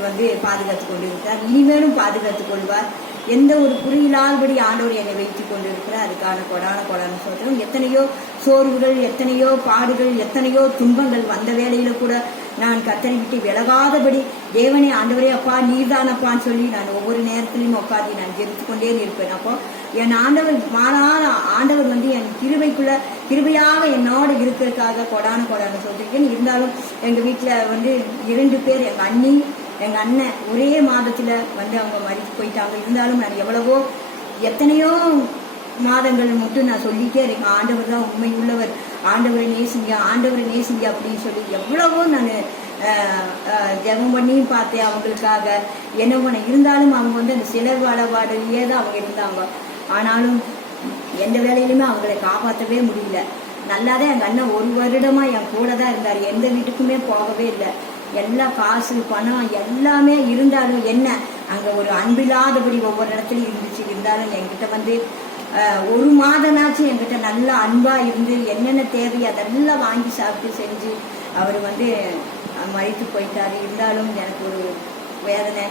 பாதுகாத்து கொண்டு இருக்கிறார். இனிமேலும் பாதுகாத்துக் கொள்வார். எந்த ஒரு குறையில்லாதபடி ஆண்டவர் என்னை வைத்துக் கொண்டு இருக்கிறார். அதுக்கான கொடான கோடான சோத்திரம். எத்தனையோ சோர்வுகள், எத்தனையோ பாடுகள், எத்தனையோ துன்பங்கள் வந்த வேளையில கூட நான் கர்த்தரை விட்டு விலகாதபடி தேவனே ஆண்டவரே அப்பா நீர்தானப்பான்னு சொல்லி நான் ஒவ்வொரு நேரத்திலையும் உட்காந்து நான் ஜெபித்து கொண்டே இருப்பேன். அப்போ என் ஆண்டவர் மாறாத ஆண்டவர் என் கிருபைக்குள்ள கிருபையாக என்னோடு இருக்கிறதுக்காக கொடான கோடான சொல்லியிருக்கேன். இருந்தாலும் எங்க வீட்டுல 2 பேர், எங்க அண்ணி எங்க அண்ணன் ஒரே மாதத்துல அவங்க மறித்து போயிட்டாங்க. இருந்தாலும் நான் எத்தனையோ மாதங்கள் மட்டும் நான் சொல்லிட்டே இருக்கேன், ஆண்டவர் தான் உண்மை உள்ளவர், ஆண்டவரை நேசிங்க, ஆண்டவரை நேசிங்க அப்படின்னு சொல்லி எவ்வளவோ நான் ஜெபம் பண்ணியும் பார்த்தேன் அவங்களுக்காக. என்ன பண்ண இருந்தாலும் அவங்க அந்த சிலர் வாடகையே தான் அவங்க இருந்தாங்க. ஆனாலும் எந்த வேலையிலுமே அவங்களை காப்பாற்றவே முடியல. நல்லாதான் எங்கள் அண்ணன் 1 வருடமா என் கூட தான் இருந்தார். எந்த வீட்டுக்குமே போகவே இல்லை. எல்லா காசு பணம் எல்லாமே இருந்தாலும் என்ன அங்கே ஒரு அன்பில்லாதபடி ஒவ்வொரு இடத்துலையும் இருந்துச்சு. இருந்தாலும் என்கிட்ட 1 மாதம்னாச்சும் என்கிட்ட நல்லா அன்பா இருந்து என்னென்ன தேவையோ அதெல்லாம் வாங்கி சாப்பிட்டு செஞ்சு அவர் மறித்து போயிட்டாரு. இருந்தாலும் எனக்கு ஒரு வேதனை.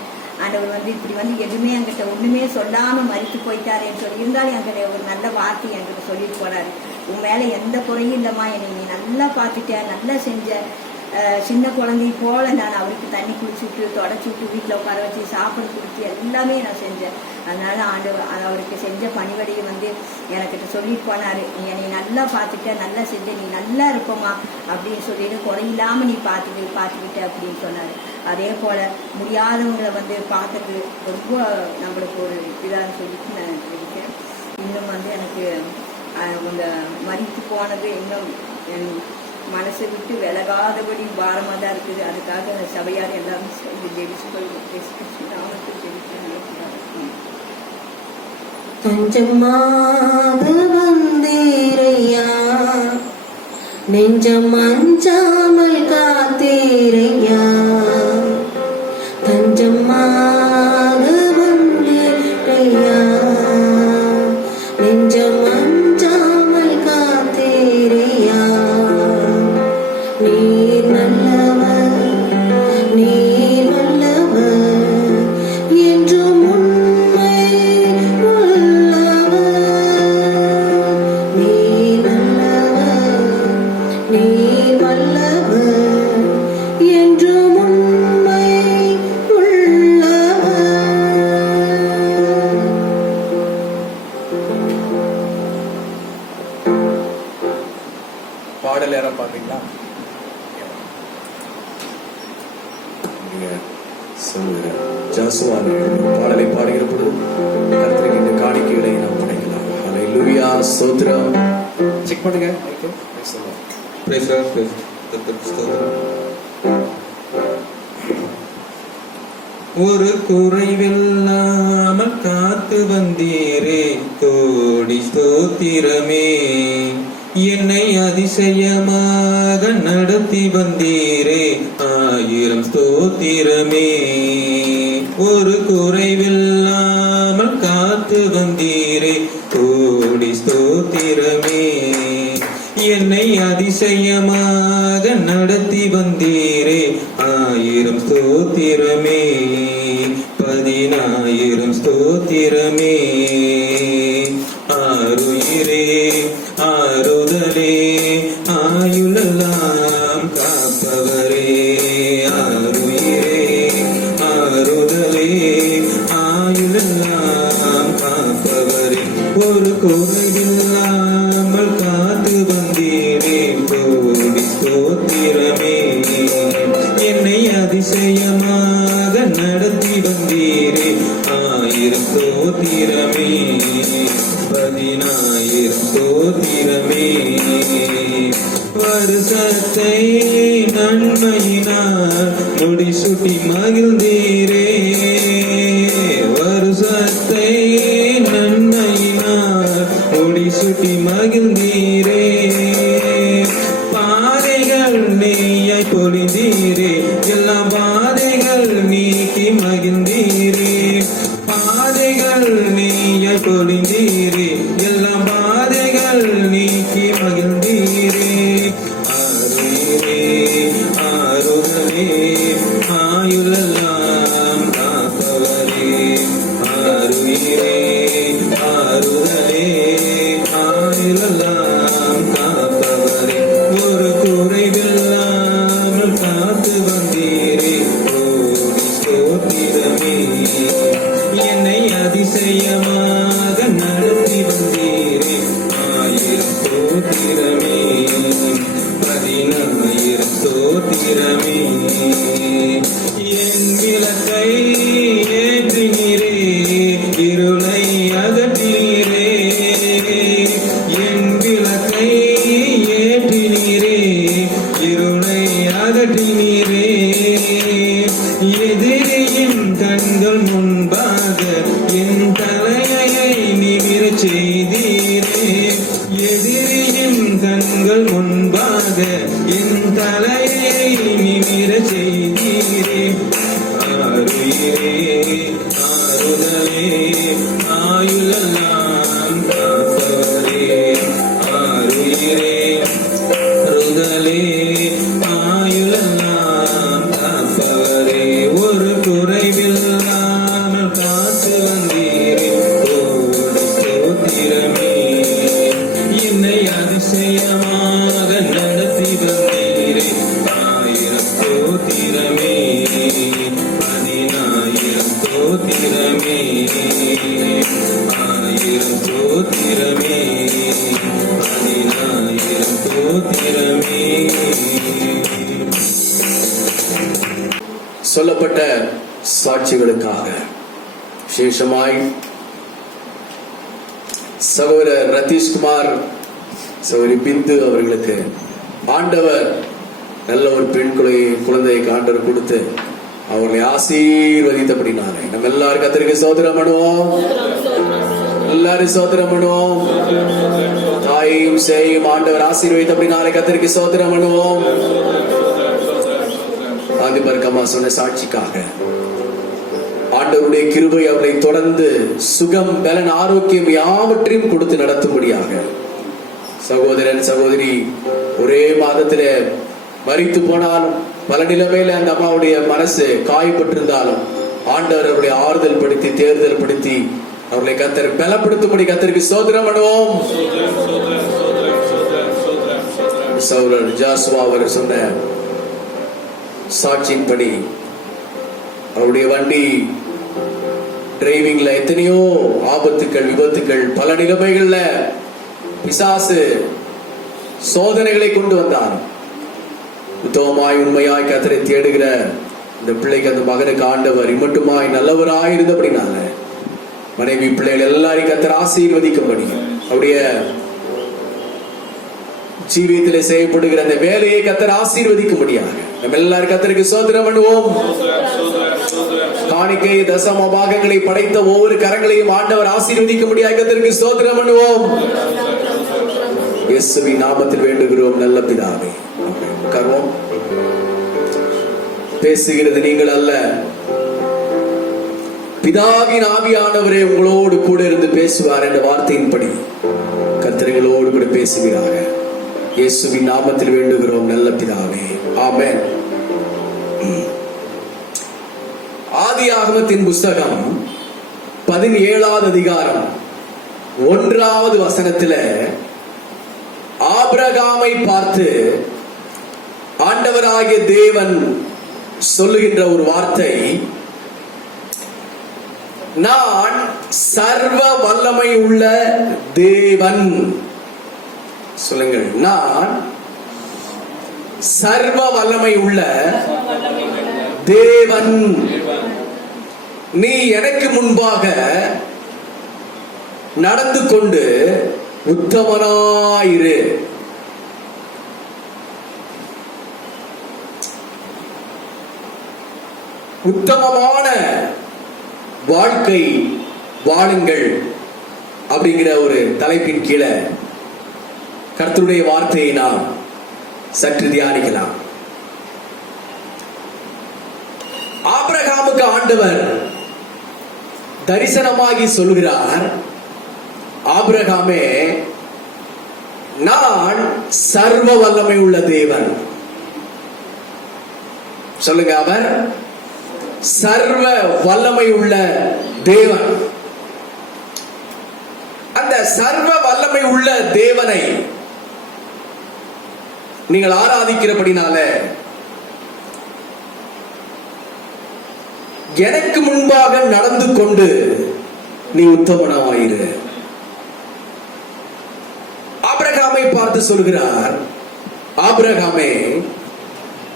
ஆண்டவர் இப்படி எதுவுமே என்கிட்ட ஒண்ணுமே சொல்லாம மறித்து போயிட்டாருன்னு சொல்லி இருந்தாலும் என்கிட்ட ஒரு நல்ல வார்த்தை என்கிட்ட சொல்லிட்டு போறாரு. உன் மேல எந்த குறையும் இல்லம்மா, என்னை நீ நல்லா பார்த்துட்ட, நல்லா செஞ்ச. சின்ன குழந்தை போல நான் அவருக்கு தண்ணி குடிச்சுட்டு தொடச்சி விட்டு வீட்டில் உட்கார வச்சு சாப்பிட கொடுத்து எல்லாமே நான் செஞ்சேன். அதனால ஆண்டவர் அவருக்கு செஞ்ச பணிவடையை எனக்கிட்ட சொல்லிட்டு போனாரு, நீ என்னை நல்லா பார்த்துட்ட, நல்லா செஞ்ச, நீ நல்லா இருப்பமா அப்படின்னு சொல்லிட்டு குறையில்லாம நீ பார்த்துக்கிட்ட அப்படின்னு சொன்னாரு. அதே போல முடியாதவங்களை பார்த்துட்டு ரொம்ப நம்மளுக்கு ஒரு இதாக சொல்லிட்டு நான் இருக்கேன். இன்னும் எனக்கு அந்த மறித்து போனது இன்னும் என் மனசை விட்டு விலகாதபடி பாரமாக தான் இருக்குது. அதுக்காக சபையார் எல்லாரும் சேர்ந்து தஞ்சமாக வந்தீரையா, நெஞ்சம் அஞ்சாமல் காத்தீரையா. தஞ்சமாக வந்தீரையா, நெஞ்சம் அஞ்சாமல் காத்தீரையா. நீர் நல்லவர், நீர் நல்லவர், சகோதரர் ஜாசுவாவை பாடலை பாடுகிற பொழுது கர்த்தருக்கு இந்த காணிக்கைகளை நாம் படைக்கலாம். ஹல்லேலூயா, ஸ்தோத்திரம். செக் பண்ணுங்க. Praise God, praise கர்த்தருக்கு ஸ்தோத்திரம். ஒரு குறைவில்லாமல் காத்து வந்தீரே, கோடி ஸ்தோத்திரமே. என்னை அதிசயமாக நடத்தி வந்தீரே, 1000 ஸ்தோத்திரமே. ஒரு குறைவில்லாமல் காத்து வந்தீரே, கோடி ஸ்தோத்திரமே. என்னை அதிசயமாக நடத்தி வந்தீரே, 1000 ஸ்தோத்திரமே. 10,000 ஸ்தோத்திரமே. ஆருயிரே, ஆறுதலே, ஆயுளெல்லாம் காப்பவரே. ஆருயிரே, ஆறுதலே, ஆயுளெல்லாம் காப்பவரே. ஒரு குறைவில்லாமல் காத்து வந்தீரே, கோடி ஸ்தோத்திரமே. என்னை அதிசயமாக நடத்தி வந்தீரே, 1000 ஸ்தோத்திரமே. 10,000 ஸ்தோத்திரமே. வருஷத்தை நன்மையினால் முடிசூட்டி மகிழ்ந்தீரே. வருஷத்தை நன்மையினால் முடிசூட்டி மகிழ்ந்தீரே. பாதைகள் நீயாய் பொழிந்தீரே, எல்லா பாதைகள் நீக்கி மகிழ்ந்தீரே. பாதைகள் நீயாய் பொழிந்தீரே, எல்லா பாதைகள் நீக்கி மகிழ்ந்தீரே. ஆறுயிரே, ஆறுதலே, ஆயுளெல்லாம் காப்பவரே. ஆறுயிரே, ஆறுதலே, ஆயுளெல்லாம் காப்பவரே. ஒரு குறைவில்லாமல் காத்து வந்தீரே, கோடி ஸ்தோத்திரமே. என்னை அதிசயமாக நடத்தி வந்தீரே, 1000 ஸ்தோத்திரமே. 10,000 ஸ்தோத்திரமே. என் விளக்கை ஏற்றினீரே, இருளை அகற்றினீரே. என் விளக்கை ஏற்றினீரே, இருளை அகற்றினீரே. எதிரியின் கண்கள் முன்பாக என் தலையை நிமிரச் செய்தீரே. எதிரியின் கண்கள் முன்பாக என் தலையை நிமிரச் செய்தீரே. ஆருயிரே, ஆறுதலே, ஆயுளெல்லாம் காப்பவரே. ஆருயிரே, ஆறுதலே, ஆயுளெல்லாம் காப்பவரே. ஒரு குறைவில்லாமல் காத்து வந்தீரே, கோடி ஸ்தோத்திரமே. என்னை அதிசயமாக நடத்தி வந்தீரே, 1000 ஸ்தோத்திரமே. 10,000 ஸ்தோத்திரமே. 1000 ஸ்தோத்திரமே. 10,000 ஸ்தோத்திரமே. சொல்லப்பட்ட சாட்சிகளுக்காக விசேஷமாய் சகோதரர் ரதீஷ்குமார், சகோதரி பிந்து அவர்களுக்கு ஆண்டவர் நல்ல ஒரு பெண் குழந்தையை ஆண்டவர் கொடுத்து அவர்களை ஆசீர்வதித்தபடினாலே நம்ம எல்லாரும் கர்த்தருக்கு ஸ்தோத்திரம் பண்ணுவோம். எல்லாரும் ஸ்தோத்திரம் பண்ணுவோம். தாயையும் சேயும் ஆண்டவர் ஆசீர்வதித்தபடினாலே கர்த்தருக்கு ஸ்தோத்திரம் பண்ணுவோம். ஆதிபர்க்கமா சொன்ன சாட்சிக்காக ஆண்டவருடைய கிருபை அவர்களை தொடர்ந்து சுகம், பலன், ஆரோக்கியம் யாவற்றையும் கொடுத்து நடத்தும்படியாக சகோதரன் சகோதரி ஒரே மாதத்தில மரித்து போனாலும் பல நிலைமையில அந்த அம்மாவுடைய மனசு காயப்பட்டிருந்தாலும் ஆண்டவர் அவருடைய ஆறுதல் படுத்தி தேர்தல் படுத்தி அவர்களை கர்த்தர் பலப்படுத்தும்படி கர்த்தருக்கு ஸ்தோத்திரம் பண்ணுவோம். சகோதரர் ஜாசுவா அவர் சொன்ன சாட்சியின்படி அவருடைய வண்டி டிரைவிங்ல எத்தனையோ ஆபத்துக்கள், விபத்துக்கள், பல நிலைமைகள்ல பிசாசு சோதனைகளை கொண்டு வந்தார். உத்தமமாய் உண்மையாய் கர்த்தரை தேடுகிற இந்த பிள்ளைக்கு அந்த மகனுக்கு ஆண்டவர் இம்மட்டுமாய் நல்லவராயிருந்த அப்படின்னால மனைவி பிள்ளைகள் எல்லாரையும் கர்த்தர் ஆசீர்வதிக்கும்படி அவருடைய ஜீவியத்திலே செய்யப்படுகிற அந்த வேலையை கர்த்தர் ஆசீர்வதிக்கும்படியாக நம்ம எல்லாரும் கர்த்தருக்கு ஸ்தோத்திரம் பண்ணுவோம். காணிக்கை தசம பாகங்களை படைத்த ஒவ்வொரு கரங்களையும் ஆண்டவர் ஆசீர்வதிக்கும்படியாக கர்த்தருக்கு ஸ்தோத்திரம் பண்ணுவோம். இயேசுவின் நாமத்தில் வேண்டுகிறோம் நல்ல பிதாவே. உட்கார்வோம். பேசுகிறது நீங்கள் அல்ல, பிதாவின் ஆவியானவரே உங்களோடு கூட இருந்து பேசுவார் என்ற வார்த்தையின்படி கர்த்தர்களோடு கூட பேசுகிறாங்க. இயேசுவின் நாமத்தில் வேண்டுகிறோம் நல்ல பிதாவே. ஆமென். ஆதியாகமத்தின் புஸ்தகம் 17வது அதிகாரம் 1வது வசனத்துல ஆபிரகாமை பார்த்து ஆண்டவராகிய தேவன் சொல்லுகின்ற ஒரு வார்த்தை, நான் சர்வ வல்லமை உள்ள தேவன். சொல்லுங்கள், நான் சர்வ வல்லமை உள்ள தேவன். நீ எனக்கு முன்பாக நடந்து கொண்டு உத்தமனாயிரு. உத்தமமான வாழ்க்கை வாழுங்கள் அப்படிங்கிற ஒரு தலைப்பின் கீழே கர்த்தருடைய வார்த்தையை நாம் சற்று தியானிக்கலாம். ஆபிரகாமுக்கு ஆண்டவர் தரிசனமாகி சொல்கிறார், ஆபிரகாமே, நான் சர்வ வல்லமை உள்ள தேவன். சொல்லுங்க, அவர் சர்வ வல்லமை உள்ள தேவன். அந்த சர்வ வல்லமை உள்ள தேவனை நீங்கள் ஆராதிக்கிறபடினால எனக்கு முன்பாக நடந்து கொண்டு நீ உத்தமனாயிரு. ஆபிரகாமை பார்த்து சொல்கிறார், ஆபிரகாமே,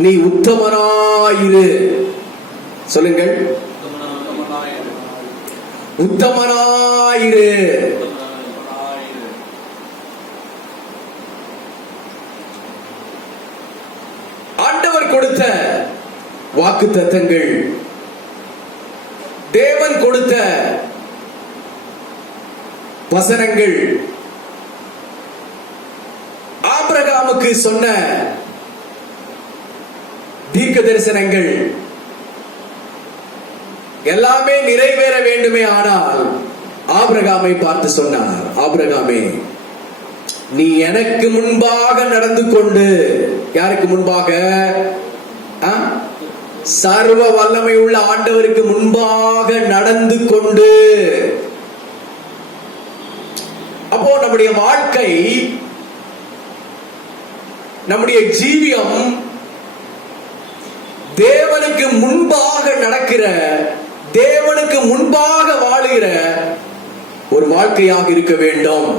நீ உத்தமனாயிரு. சொல்லுங்கள், உத்தமனாயிரு. ஆண்டவர் கொடுத்த வாக்குத்தத்தங்கள், தேவன் கொடுத்த வசனங்கள், ஆபிரகாமுக்கு சொன்ன தீர்க்க தரிசனங்கள் எல்லாமே நிறைவேற வேண்டுமே. ஆனால் ஆபிரகாமை பார்த்து சொன்னார், ஆபிரகாமே, நீ எனக்கு முன்பாக நடந்து கொண்டு. யாருக்கு முன்பாக? சர்வ வல்லமை உள்ள ஆண்டவருக்கு முன்பாக நடந்து கொண்டு. அப்போ நம்முடைய வாழ்க்கை, நம்முடைய ஜீவியம் தேவனுக்கு முன்பாக நடக்கிற, தேவனுக்கு முன்பாக வாழுகிற ஒரு வாழ்க்கையாக இருக்க வேண்டும்.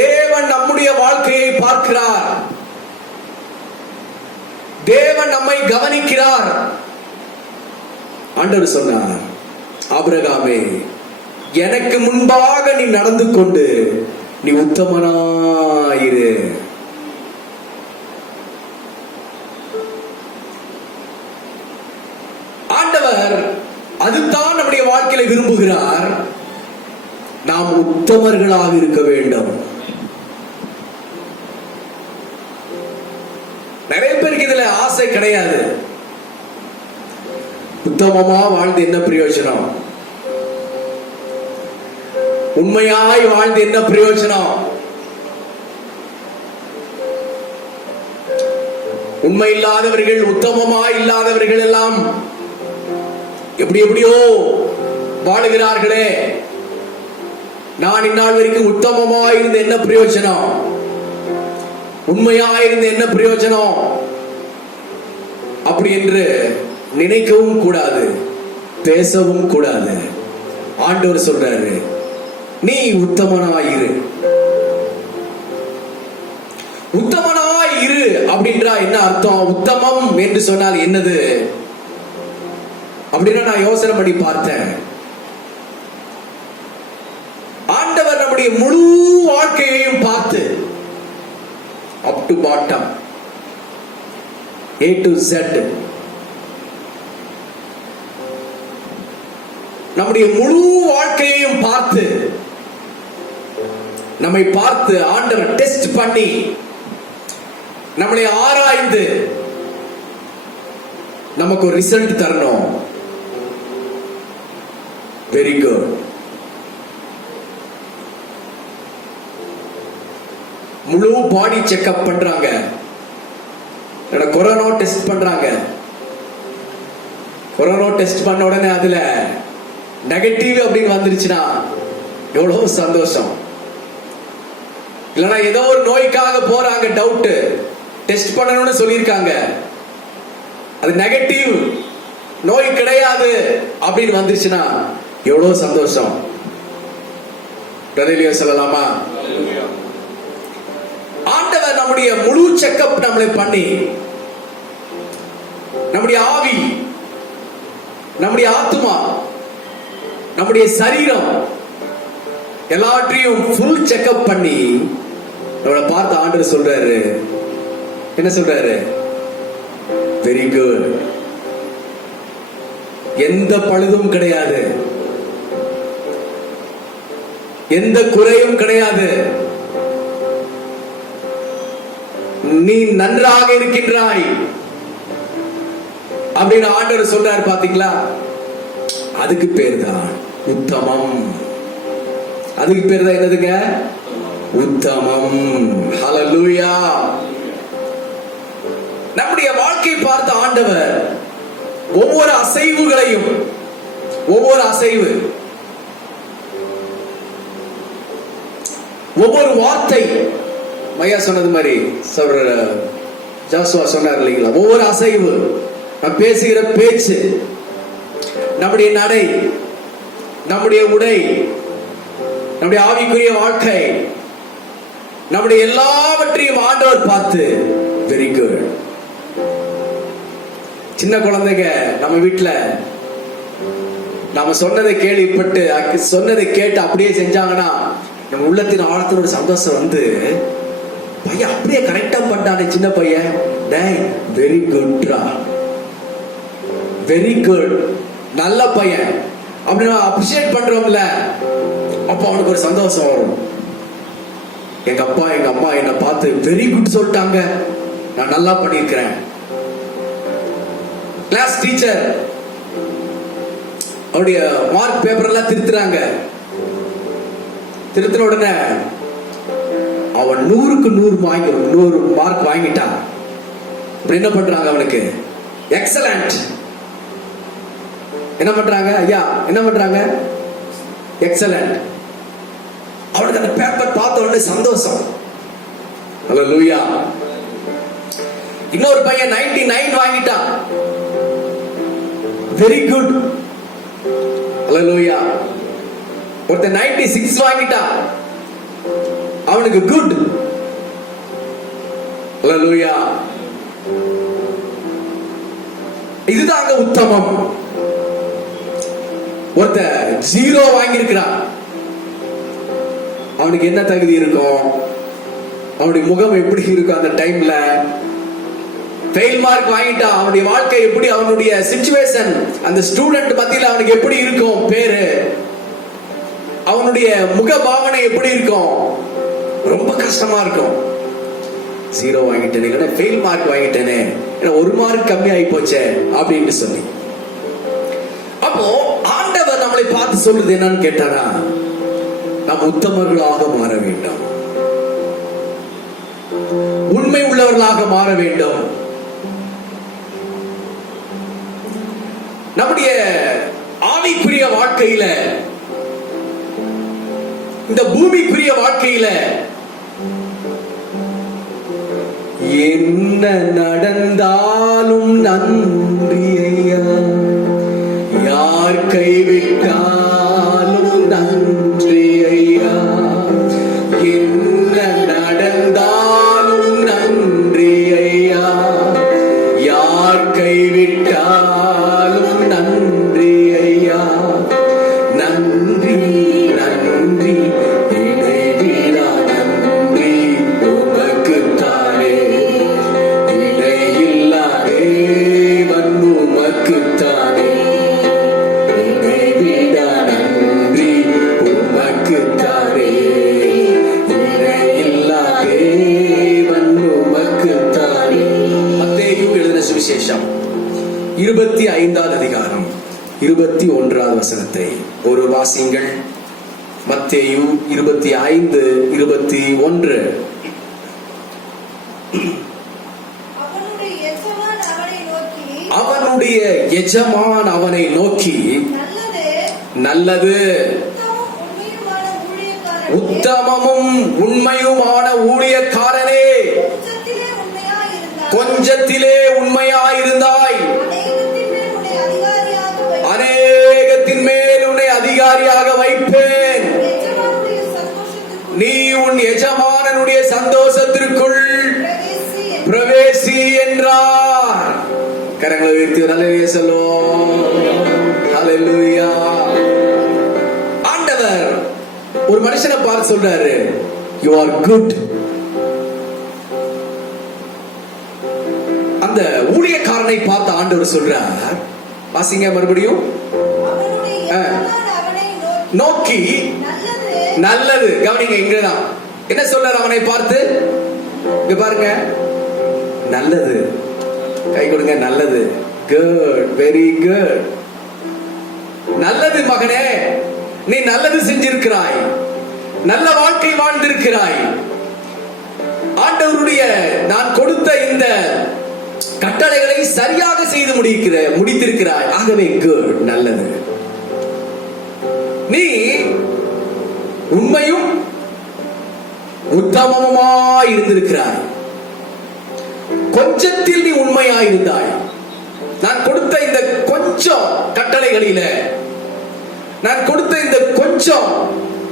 தேவன் நம்முடைய வாழ்க்கையை பார்க்கிறார், தேவன் நம்மை கவனிக்கிறார். ஆண்டவர் சொன்னார், ஆபிரகாமே, எனக்கு முன்பாக நீ நடந்து கொண்டு நீ உத்தமனாயிரு. ஆண்டவர் அதுதான் நம்முடைய வாழ்க்கையில விரும்புகிறார். நாம் உத்தமர்களாக இருக்க வேண்டும். நிறைய பேருக்கு இதுல ஆசை கிடையாது. உத்தமமா வாழ்ந்து என்ன பிரயோஜனம்? உண்மையாய் வாழ்ந்து என்ன பிரயோஜனம்? உண்மை இல்லாதவர்கள், உத்தமமாய் இல்லாதவர்கள் எல்லாம் எப்படி எப்படியோ வாழுகிறார்களே. நான் இந்நாள் வரைக்கும் உத்தமமாயிருந்த என்ன பிரயோஜனம்? உண்மையாயிருந்த என்ன பிரயோஜனம்? அப்படி என்று நினைக்கவும் கூடாது, பேசவும் கூடாது. ஆண்டவர் சொல்றாரு, நீ உத்தமனாயிரு. உத்தமனாயிரு அப்படின்றா என்ன அர்த்தம்? உத்தமம் என்று சொன்னால் என்னது அப்படின்னா நான் யோசனை பண்ணி பார்த்தேன். ஆண்டவர் நம்முடைய முழு வாழ்க்கையையும் பார்த்து up to bottom, A to Z, நம்முடைய முழு வாழ்க்கையையும் பார்த்து நம்மை பார்த்து ஆண்டவர் டெஸ்ட் பண்ணி நம்மளை ஆராய்ந்து நமக்கு ஒரு ரிசல்ட் தரணும். Very good. முழு பாடி செக்அப் பண்றாங்க, கொரோனா டெஸ்ட் பண்றாங்க. கொரோனா டெஸ்ட் பண்ண உடனே அதுல நெகட்டிவ் அப்படின்னு வந்துருச்சுன்னா எவ்வளவு சந்தோஷம். இல்லைன்னா ஏதோ ஒரு நோய்க்காக போறாங்க, டவுட் டெஸ்ட் பண்ணணும்னு சொல்லியிருக்காங்க, அது நெகட்டிவ், நோய் கிடையாது அப்படின்னு வந்துருச்சுன்னா எவ்வளவு சந்தோஷம். சொல்லலாமா? ஆண்டவர் நம்முடைய முழு செக்அப் நம்மளை பண்ணி நம்முடைய ஆவி, நம்முடைய ஆத்மா, நம்முடைய சரீரம் எல்லாவற்றையும் ஃபுல் செக்அப் பண்ணி நம்மளை பார்த்து ஆண்டவர் சொல்றாரு, என்ன சொல்றாரு? Very good. எந்த பழுதும் கிடையாது, எந்த குறையும் கிடையாது, நீ நன்றாக இருக்கின்றாய் அப்படின்னு ஆண்டவர் சொல்றாரு. பாத்தீங்களா? அதுக்கு பேர் தான் உத்தமம். அதுக்கு பேர் தான் என்னதுங்க? உத்தமம். ஹல்லேலூயா. நம்முடைய வாழ்க்கை பார்த்த ஆண்டவர் ஒவ்வொரு அசைவுகளையும், ஒவ்வொரு அசைவு, ஒவ்வொரு வார்த்தை, மையா சொன்னது மாதிரி ஜாசுவா சொன்னார் இல்லைங்களா, ஒவ்வொரு அசைவு, நாம் பேசுகிற பேச்சு, நம்முடைய நடை, நம்முடைய உடை, நம்முடைய ஆவிக்குரிய வாழ்க்கை, நம்முடைய எல்லாவற்றையும் ஆண்டவர் பார்த்து வெரி குட். சின்ன குழந்தைங்க நம்ம வீட்டுல நாம சொன்னதை கேள்விப்பட்டு சொன்னதை கேட்டு அப்படியே செஞ்சாங்கன்னா நம்ம உள்ளத்தின் ஆழத்தின் ஒரு சந்தோஷம் வந்து, பையன் அப்படியே கரெக்டா பண்ணானே சின்ன பையன், டேய் வெரி குட்ரா, வெரி குட், நல்ல பையன் அப்படின்னு அப்ரிஷியேட் பண்றோம்ல, அப்ப அவனுக்கு ஒரு சந்தோஷம் வரும். எங்க அப்பா எங்க அம்மா என்னை பார்த்து வெரி குட் சொல்லிட்டாங்க, நான் நல்லா பண்ணிருக்கிறேன். கிளாஸ் டீச்சர் அவருடைய மார்க் பேப்பர் எல்லாம் திருத்துறாங்க. திருத்தின உடனே அவன் 100க்கு 100 மார்க் வாங்கிட்டான். என்ன பண்றாங்க? அவனுக்கு எக்ஸலண்ட். என்ன பண்றாங்க? ஐயா என்ன பண்றாங்க? எக்ஸலண்ட். அவனுக்கு அந்த பேப்பர் பார்த்த உடனே சந்தோஷம். ஹல்லேலூயா. இன்னொரு பையன் 99 வாங்கிட்டான். Very good. ஹல்லேலூயா. ஒருத்தன் 96 வாங்கிட்டான், அவனுக்கு குட். ஹல்லேலூயா. இதுதாங்க உத்தமம். ஒருத்த 0 வாங்கியிருக்கிறான், அவனுக்கு என்ன தகுதி இருக்கும்? அவனுடைய முகம் எப்படி இருக்கும் அந்த டைம்ல? ஃபெயில் மார்க் வாங்கிட்டான், அவனுடைய வாழ்க்கை எப்படி, அவனுடைய சிச்சுவேஷன் அந்த ஸ்டூடெண்ட் மத்தியில் அவனுக்கு எப்படி இருக்கும் பேரு? அவனுடைய முக பாவனை எப்படி இருக்கும்? ரொம்ப கஷ்டமா இருக்கும். 0 வாங்கிட்டேனே, ஃபெயில் மார்க் வாங்கிட்டேனே, 1 மார்க் கம்மி ஆகி போச்சே அப்படின்னு சொல்லி. அப்போ ஆண்டவர் நம்மளை பார்த்து சொல்றது என்னன்னு கேட்டாரா, நாம் உத்தமர்களாக மாற வேண்டும், உண்மை உள்ளவர்களாக மாற வேண்டும். நம்முடைய ஆவிக்குரிய வாழ்க்கையில, இந்த பூமிக்குரிய வாழ்க்கையில என்ன நடந்தாலும் நன்றி ஐயா, யார் கைவிட்டாலும் நன்றி ஐயா, என்ன நடந்தாலும் நன்றி ஐயா, கைவிட்டாலும் நன்றி ஐயா, நன்றி நன்றி, இடைவிடா நன்றி உமக்குத்தானே, இடையில்லா தேவன் உமக்குத்தானே, இடைவிடா நன்றி உமக்குத்தானே, இடையில்லா தேவன் உமக்குத்தானே. மத்தேயு எழுதின சுவிசேஷம் 25வது அதிகாரம் 21வது வசனத்தை ஒரு வாசியுங்கள். மத்தேயு 25:21. அவனுடைய எஜமான் அவனை நோக்கி, நல்லது, உத்தமமும் உண்மையுமான ஊழியக்காரனே, கொஞ்சத்திலே உண்மையாயிருந்தாய், அநேகத்தின் மேல் உன்னை அதிகாரியாக வைப்பேன். நீ உன் எஜமானனுடைய சந்தோஷத்திற்குள் பிரவேசி என்றார். கரங்களை உயர்த்தி ஹல்லேலூயா சொல்லுவோம். ஹல்லேலூயா. ஆண்டவர் ஒரு மனுஷனை பார்த்து சொல்றாரு, யூ ஆர் குட். அந்த ஊழியக்காரனை பார்த்து ஆண்டவர் சொல்றார், வாசிங்க மறுபடியும். நோக்கி, நல்லது. கவனிங்க, இங்கதான் என்ன சொல்றார் அவனை பார்த்து? இங்க பாருங்க, நல்லது. கை கொடுங்க. நல்லது, குட், வெரி குட். நல்லது மகனே, நீ நல்லது செஞ்சிருக்கிறாய், நல்ல வாழ்க்கை வாழ்ந்திருக்கிறாய். ஆண்டவருடைய நான் கொடுத்த இந்த கட்டளைகளை சரியாக செய்து முடித்திருக்கிறாய். ஆகவே குட், நல்லது. நீ உண்மையும் உத்தமமாய் இருந்திருக்கிறாய். கொஞ்சத்தில் நீ உண்மையாயிருந்தாய். நான் கொடுத்த இந்த கொஞ்சம் கட்டளைகளில, நான் கொடுத்த இந்த கொஞ்சம்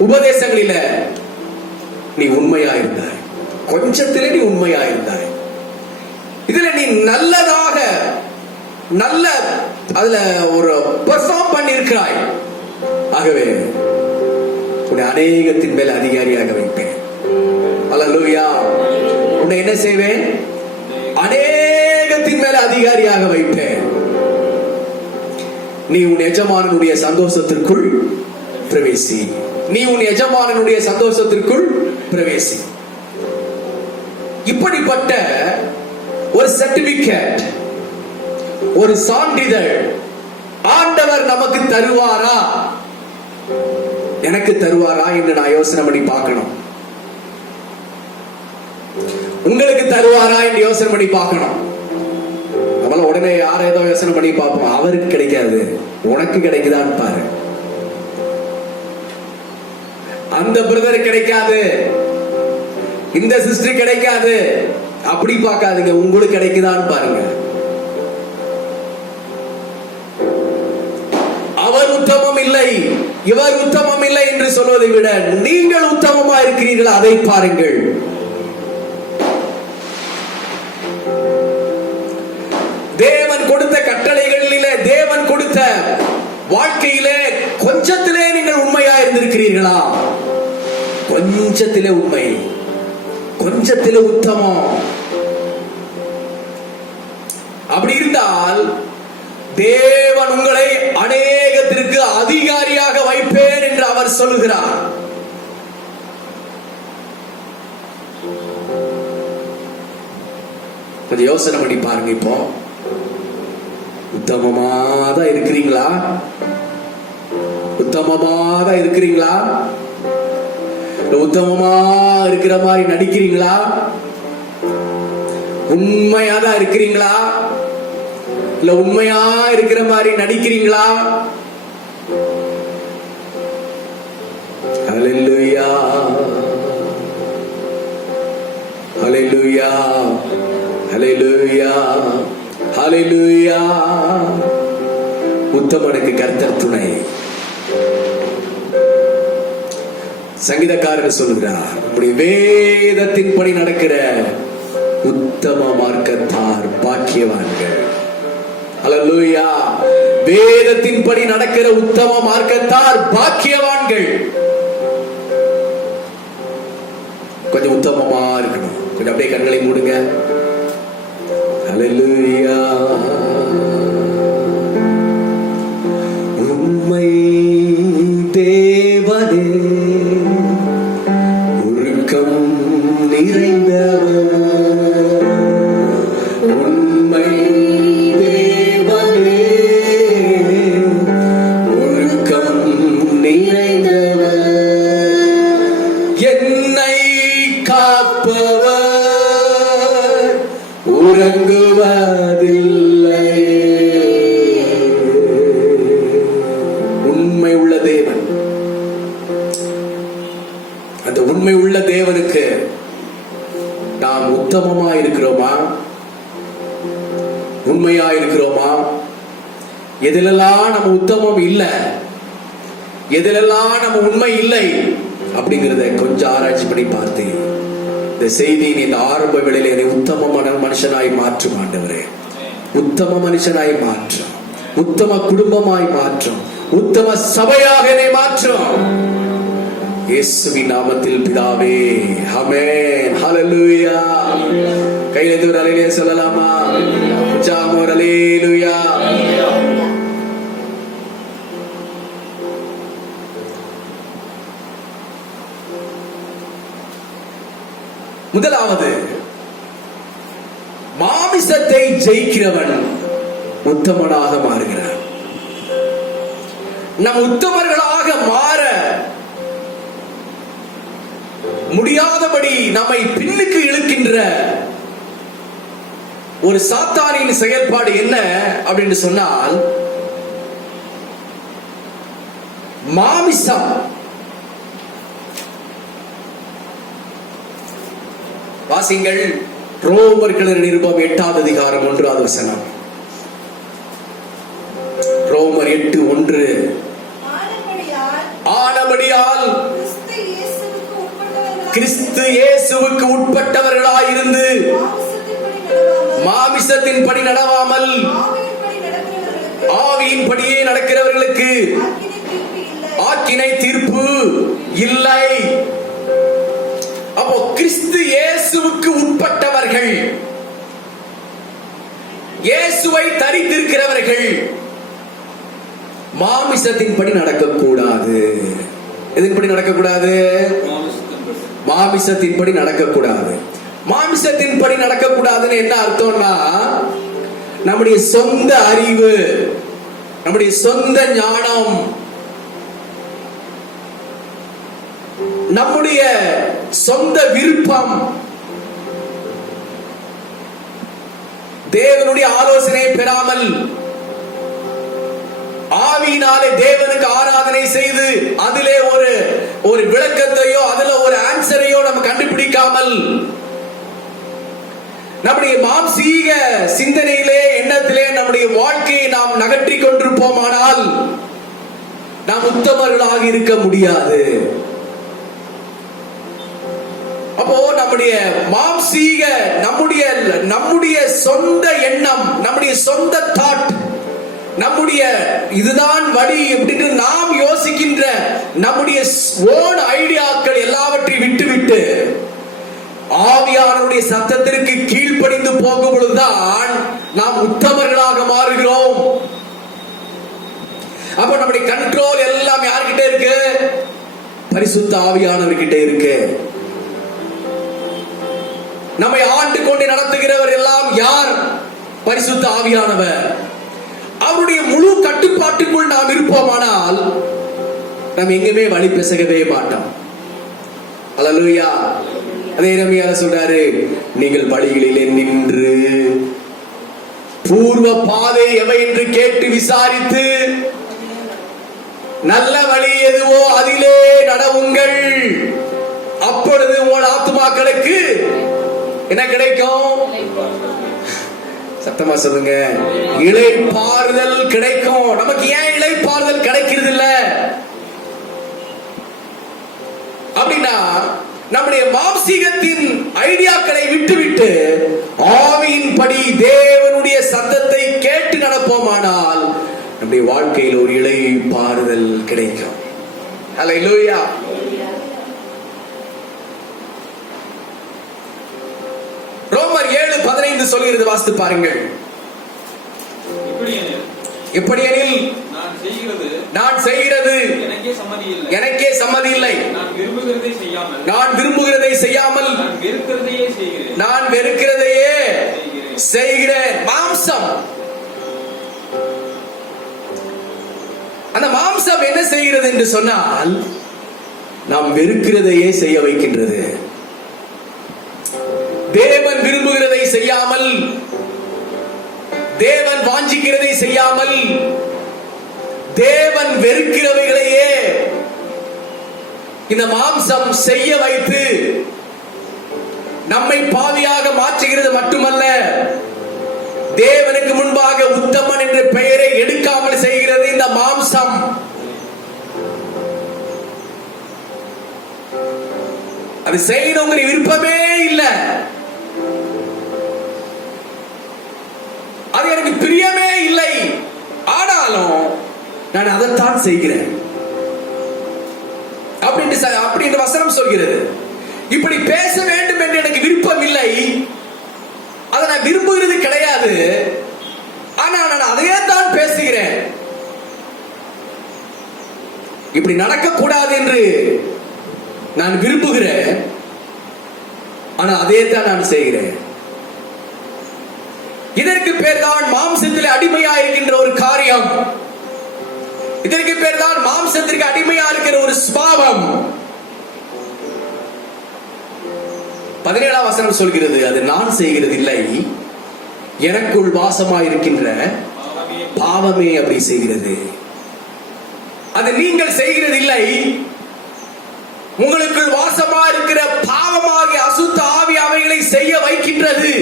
உபதேசங்களில நீ உண்மையாயிருந்தாய். கொஞ்சத்திலே நீ உண்மையாயிருந்தாய். இதுல நீ நல்லதாக நல்ல அதுல ஒரு பெர்ஃபார்ம் பண்ணியிருக்கிறாய். ஆகவே உன்னை அநேகத்தின் மேல் அதிகாரியாக வைப்பேன். அல்லேலூயா. உன்னை என்ன செய்வேன்? அநேகத்தின் மேல் அதிகாரியாக வைப்பேன். நீ உன் எஜமானனுடைய சந்தோஷத்திற்குள் பிரவேசி. நீ உன் எஜமானனுடைய சந்தோஷத்திற்குள் பிரவேசி. இப்படிப்பட்ட ஒரு சர்டிபிகேட், ஒரு சான்றிதழ் ஆண்டவர் நமக்கு தருவாரா, எனக்கு தருவாரா என்று நான் யோசனை பண்ணி பார்க்கணும். உங்களுக்கு தருவாரா என்று யோசனை பண்ணி பார்க்கணும். நம்மள உடனே யார ஏதோ யோசனை பண்ணி பார்ப்போம். அவருக்கு கிடைக்காது, உனக்கு கிடைக்குதான்னு பாரு. அந்த பிரதர் கிடைக்காது, இந்த சிஸ்டர் கிடைக்காது, அப்படி பார்க்காதீங்க. உங்களுக்கு கிடைக்குதான்னு பாருங்க. அவர் உத்தமம் இல்லை, இவர் உத்தமம் இல்லை என்று சொல்வதை விட நீங்கள் உத்தமமா இருக்கிறீர்கள், அதை பாருங்கள். தேவன் கொடுத்த கட்டளைகளிலே, தேவன் கொடுத்த வாழ்க்கையிலே கொஞ்சத்திலே நீங்கள் உண்மையா இருந்திருக்கிறீர்களா? கொஞ்சத்திலே உண்மை, கொஞ்சத்திலே உத்தமம். அப்படி இருந்தால் தேவன் உங்களை அநேகத்திற்கு அதிகாரியாக வைப்பேன் என்று அவர் சொல்லுகிறார். கொஞ்சம் யோசனை பண்ணி பாருங்க. இப்போ உத்தமமாதான் இருக்கிறீங்களா? உத்தமமாதான் இருக்கிறீங்களா? உத்தமமா இருக்கிற மாதிரி நடிக்கிறீங்களா? உண்மையாதான் இருக்கிறீங்களா? இல்ல உண்மையா இருக்கிற மாதிரி நடிக்கிறீங்களா? ஹல்லேலூயா, ஹல்லேலூயா, ஹல்லேலூயா, ஹல்லேலூயா. உத்தமனுக்கு கர்த்தர் துணை. சங்கீதக்காரர் சொல்கிறார், நம்முடைய வேதத்தின்படி நடக்கிற உத்தம மார்க்கத்தார் பாக்கியவான்கள். அல்லேலூயா. வேதத்தின்படி நடக்கிற உத்தம மார்க்கத்தார் பாக்கியவான்கள். கொஞ்சம் உத்தமமா இருக்கணும். கொஞ்சம் அப்படியே கண்களை மூடுங்க. அல்லேலூயா. உம்மை தேவனே உருக்கம் நிறைந்தவர், உம்மை தேவனே உருக்கம் நிறைந்தவர், என்னை காப்பவர் உறங்குவதில்லை. உண்மை உள்ள தேவன். அந்த உண்மை உள்ள தேவனுக்கு நாம் உத்தமமா இருக்கிறோமா? உண்மையா இருக்கிறோமா? எதிலெல்லாம் நம்ம உத்தமம் இல்லை, எதிலெல்லாம் நம்ம உண்மை இல்லை அப்படிங்கிறத கொஞ்சம் ஆராய்ச்சி பண்ணி பார்த்து இந்த செய்தியின் இந்த ஆரம்ப வேளையில என்னை உத்தமமான மனுஷனாய் மாற்றும் ஆண்டவரே. உத்தம மனுஷனாய் மாற்றும், உத்தம குடும்பமாய் மாற்றும், உத்தம சபையாக என்னை மாற்றும். இயேசுவின் நாமத்தில் பிதாவே, ஆமென். ஹல்லேலூயா. கையில ஒரு அல்லேலூயா சொல்லலாமா? ஜாமோர் அல்லேலூயா. முதலாவது, மாமிசத்தை ஜெயிக்கிறவன் உத்தமனாக மாறுகிறான். நம் உத்தமர்களாக மாற முடியாதபடி நம்மை பின்னுக்கு இழுக்கின்ற ஒரு சாத்தானின் செயல்பாடு என்ன அப்படின்னு சொன்னால், மாமிசம். வாசிங்கள் ரோமர்கள் நிருபம் 8ஆம் அதிகாரம் 1ஆவது வசனம். ரோமர் 8:1. ஆனபடியால் கிறிஸ்து இயேசுவுக்கு உட்பட்டவர்களாயிருந்து மாமிசத்தின்படி நடவாமல் ஆவியின்படியே நடக்கிறவர்களுக்கு ஆக்கினை தீர்ப்பு இல்லை. அப்போ கிறிஸ்து இயேசுவுக்கு உட்பட்டவர்கள், இயேசுவை தரித்திருக்கிறவர்கள் மாமிசத்தின்படி நடக்கக்கூடாது. எதன்படி நடக்கக்கூடாது? மாமிசத்தின்படி நடக்கக்கூடாது. மாமிசத்தின்படி நடக்கக்கூடாதுன்னு என்ன அர்த்தம்னா, நம்முடைய சொந்த அறிவு, நம்முடைய சொந்த ஞானம், நம்முடைய சொந்த விருப்பம், தேவனுடைய ஆலோசனை பெறாமல் ஆவியினாலே தேவனுக்கு ஆராதனை செய்து அதிலே ஒரு விளக்கத்தையோ அதுல ஒரு ஆன்சரையோ நம்ம கண்டுபிடிக்காமல் நம்முடைய மாம்சீக சிந்தனையிலே எண்ணத்திலே நம்முடைய வாழ்க்கையை நாம் நகற்றி கொண்டிருப்போமானால் நாம் உத்தமர்களாக இருக்க முடியாது. அப்போ நம்முடைய மாம்சீக நம்முடைய சொந்த எண்ணம், நம்முடைய சொந்த தாட், நம்முடைய இதுதான் வழி அப்படின்னு நாம் யோசிக்கின்ற நம்முடைய ஓன் ஐடியாக்கள் எல்லாவற்றையும் விட்டுவிட்டு ஆவியானவருடைய சத்தத்திற்கு கீழ்ப்படிந்து போகும் பொழுதுதான் நாம் உத்தமர்களாக மாறுகிறோம். அப்ப நம்முடைய கண்ட்ரோல் எல்லாம் யார்கிட்ட இருக்கு? பரிசுத்த ஆவியானவர்கிட்ட இருக்கு. நம்மை ஆண்டு கொண்டு நடத்துகிறவர் எல்லாம் யார்? பரிசுத்த ஆவியானவர். அவருடைய முழு கட்டுப்பாட்டுக்குள் நாம் இருப்போமானால் நாம் எங்குமே வழி பேசவே மாட்டோம். அல்லேலூயா. அதே எரேமியா சொல்றாரு, நீங்கள் வழிகளிலே நின்று பூர்வ பாதை எவை என்று கேட்டு விசாரித்து நல்ல வழி எதுவோ அதிலே நடவுங்கள். அப்பொழுது உன் ஆத்துமாக்களுக்கு என்ன கிடைக்கும்? சத்தமா சொல்லுங்க. இளைப்பாறுதல் கிடைக்கும். நமக்கு ஏன் இளைப்பாறுதல் கிடைக்கிறது இல்ல அப்படின்னா, நம்முடைய மாம்சீகத்தின் ஐடியாக்களை விட்டுவிட்டு ஆவியின்படி தேவனுடைய சத்தத்தை கேட்டு நடப்போம். நம்முடைய வாழ்க்கையில் ஒரு இளைப்பாறுதல் கிடைக்கும். அல்லேலூயா. ரோமர் 7:15 சொல்கிறது, வாசித்து பாருங்கள். எப்படியெனில் நான் செய்கிறது எனக்கே சம்மதி இல்லை. நான் விரும்புகிறதை செய்யாமல் நான் வெறுக்கிறதையே செய்கிறேன். மாம்சம், அந்த மாம்சம் என்ன செய்கிறது என்று சொன்னால், நாம் வெறுக்கிறதையே செய்ய வைக்கின்றது. தேவன் விரும்புகிறதை செய்யாமல், தேவன் வாஞ்சிக்கிறதை செய்யாமல், தேவன் வெறுக்கிறவைகளையே இந்த மாம்சம் செய்ய வைத்து நம்மை பாவியாக மாற்றுகிறது மட்டுமல்ல, தேவனுக்கு முன்பாக உத்தமன் என்ற பெயரை எடுக்காமல் செய்கிறது இந்த மாம்சம். அது செய்யணுங்கிற விருப்பமே இல்லை, அது எனக்கு பிரியமே இல்லை. ஆனாலும் நான் அதைத்தான் செய்கிறேன் அப்படின்ற வசனம் சொல்கிறது. இப்படி பேச வேண்டும் என்று எனக்கு விருப்பம் இல்லை, அதை நான் விரும்புகிறது கிடையாது, ஆனால் நான் அதையே தான் பேசுகிறேன். இப்படி நடக்கக்கூடாது என்று நான் விரும்புகிறேன், ஆனா அதே தான் நான் செய்கிறேன். இதற்கு பேர் தான் மாம்சத்தில் அடிமையா இருக்கின்ற ஒரு காரியம். இதற்கு பேர் தான் மாம்சத்திற்கு அடிமையா இருக்கிற ஒரு சுபாவம். 17ஆம் வசனம் சொல்கிறது, அது நான் செய்கிறது இல்லை, எனக்குள் வாசமாயிருக்கின்ற பாவமே அப்படி செய்கிறது. அது நீங்கள் செய்கிறது இல்லை, உங்களுக்குள் வாசமா இருக்கிற பாவமாகிய அசுத்த ஆவி அவைகளை செய்ய வைக்கின்றது.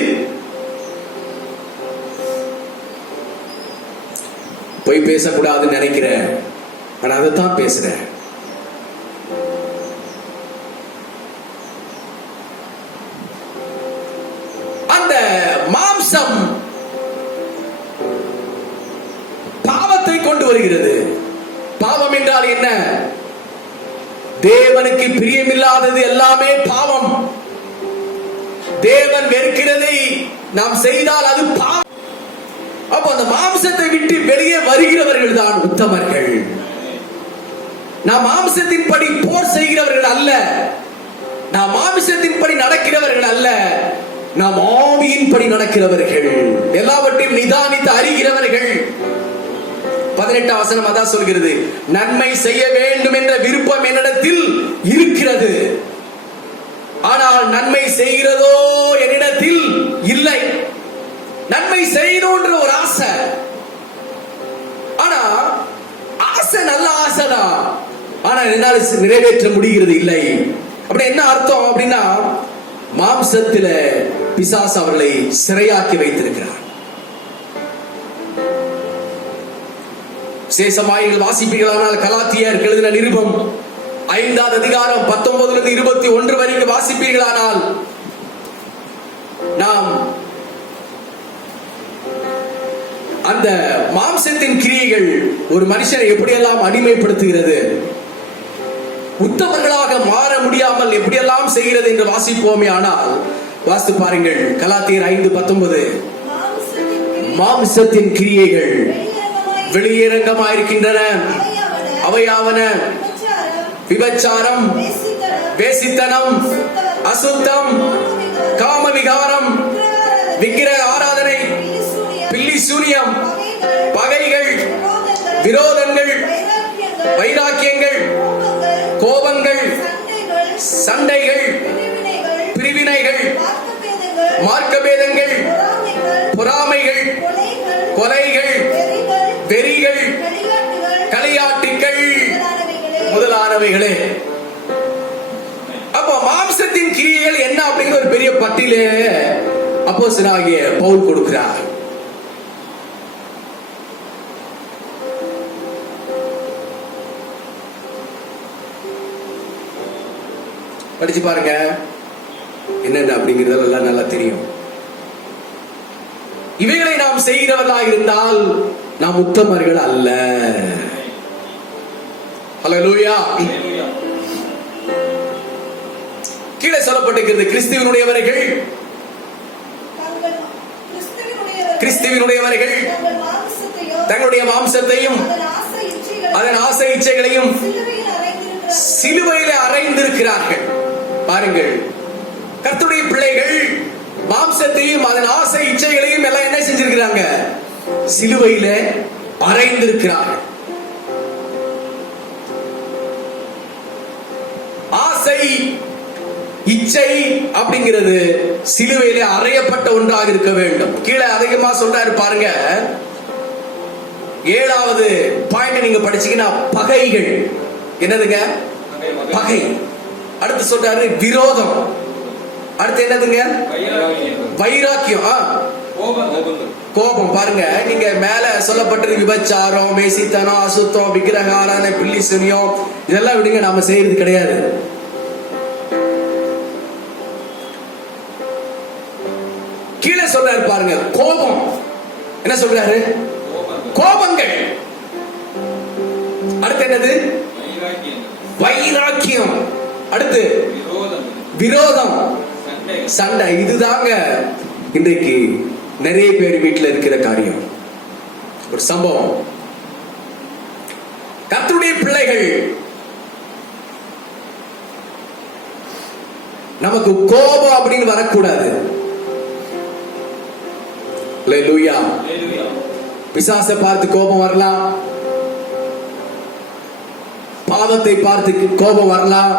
போய் பேசக்கூடாதுன்னு நினைக்கிறேன், ஆனா அதைத்தான் பேசுறேன். அந்த மாம்சம் பாவத்தை கொண்டு வருகிறது. பாவம் என்றால் என்ன? தேவனுக்கு பிரியமில்லாதது எல்லாமே பாவம். தேவன் வெறுக்கிறதை நாம் செய்தால் அது பாவம். அப்போ அந்த மாம்சத்தை விட்டு வெளியே வருகிறவர்கள் தான் உத்தமர்கள். நாம் மாம்சத்தின்படி போர் செய்கிறவர்கள் அல்ல, நாம் மாம்சத்தின்படி நடக்கிறவர்கள் அல்ல, நாம் ஆவியின்படி நடக்கிறவர்கள், எல்லாவற்றையும் நிதானித்து அறிகிறவர்கள். 18ஆம் வசனம் அதான் சொல்கிறது, நன்மை செய்ய வேண்டும் என்ற விருப்பம் என்னிடத்தில் இருக்கிறது, ஆனால் நன்மை செய்கிறதோ என்னிடத்தில் இல்லை. நன்மை செய்யணும்ன்ற ஒரு ஆசை, ஆனா ஆசை நல்ல ஆசைதான், ஆனா என்னால் நிறைவேற்ற முடிகிறது இல்லை. அப்படி என்ன அர்த்தம் அப்படின்னா, மாம்சத்தில பிசாசு அவர்களை சிறையாக்கி வைத்திருக்கிறார். சேஷமாயில் வாசிப்பீர்களானால் கலாத்தியர் எழுதின நிருபம் 5ஆம் அதிகாரம் 19 21 வரைக்கும் வாசிப்பீர்களானால், நாம் அந்த மாம்சத்தின் கிரியைகள் ஒரு மனுஷனை எப்படியெல்லாம் அடிமைப்படுத்துகிறது, உத்தமர்களாக மாற முடியாமல் எப்படியெல்லாம் செய்கிறது என்று வாசிப்போமே. ஆனால் வாசித்து பாருங்கள், கலாத்தியர் 5:19, மாம்சத்தின் கிரியைகள் வெளியரங்கமாயிருக்கின்றன. அவையாவன விபச்சாரம், வேசித்தனம், அசுத்தம், காம விகாரம், விக்கிரக ஆராதனை, பில்லி சூனியம், பகைகள், விரோதங்கள், வைராக்கியங்கள், கோபங்கள், சண்டைகள், பிரிவினைகள், மார்க்கபேதங்கள், பொறாமைகள், கொலைகள், வெறிகள், களியாட்டுகள் முதலானவைகளே. அப்போ மாம்சத்தின் கிரியைகள் என்ன அப்படிங்கிற ஒரு பெரிய பட்டியலே அப்போஸ்தலனாகிய பவுல் கொடுக்கிறார். படிச்சு பாருங்க, என்னென்ன அப்படிங்கிறதெல்லாம் நல்லா தெரியும். இவைகளை நாம் செய்கிறவர்களாக இருந்தால் நாம் உத்தமர்கள் அல்ல. ஹல்லேலூயா. கீழே சொல்லப்பட்டிருக்கிறது, கிறிஸ்துவினுடையவர்கள் கிறிஸ்துவினுடையவர்கள் தங்களுடைய மாம்சத்தையும் அதன் ஆசை இச்சைகளையும் சிலுவையிலே அறைந்திருக்கிறார்கள். பாருங்கள், கர்த்தருடைய பிள்ளைகள் மாம்சத்தையும் அதன் ஆசை இச்சைகளையும் எல்லாம் என்ன செஞ்சிருக்கிறாங்க? சிலுவையிலே அறைந்திருக்கிறார்கள். ஆசை இச்சை அப்படிங்கிறது சிலுவையிலே அறையப்பட்ட ஒன்றாக இருக்க வேண்டும். கீழே அதிகமா சொல்றாரு பாருங்க, 7வது பாயிண்ட் நீங்க படிச்சீங்கன்னா பகைகள். என்னதுங்க? பகை. அடுத்து சொல்றாரு விரோதம். அடுத்து என்னதுங்க? வைராக்கியம், கோபம். பாருங்க, நீங்க மேல சொல்லப்பட்டிருக்கு விபச்சாரம், வேசித்தனம், அசுத்தம், விக்கிரகாராதனை, பில்லி சுனியம், இதெல்லாம் விடுங்க, நாம செய்யறது கிடையாது. கீழே சொல்றாரு பாருங்க, கோபம். என்ன சொல்றாரு? கோபங்கள். அடுத்து என்னது? வைராக்கியம். அடுத்து விரோதம், சண்டை. இதுதாங்க இன்றைக்கு நிறைய பேர் வீட்டில் இருக்கிற காரியம். ஒரு சம்பவம், கர்த்தருடைய பிள்ளைகள் நமக்கு கோபம் அப்படின்னு வரக்கூடாது. அல்லேலூயா. பிசாசை பார்த்து கோபம் வரலாம், பாவத்தை பார்த்து கோபம் வரலாம்.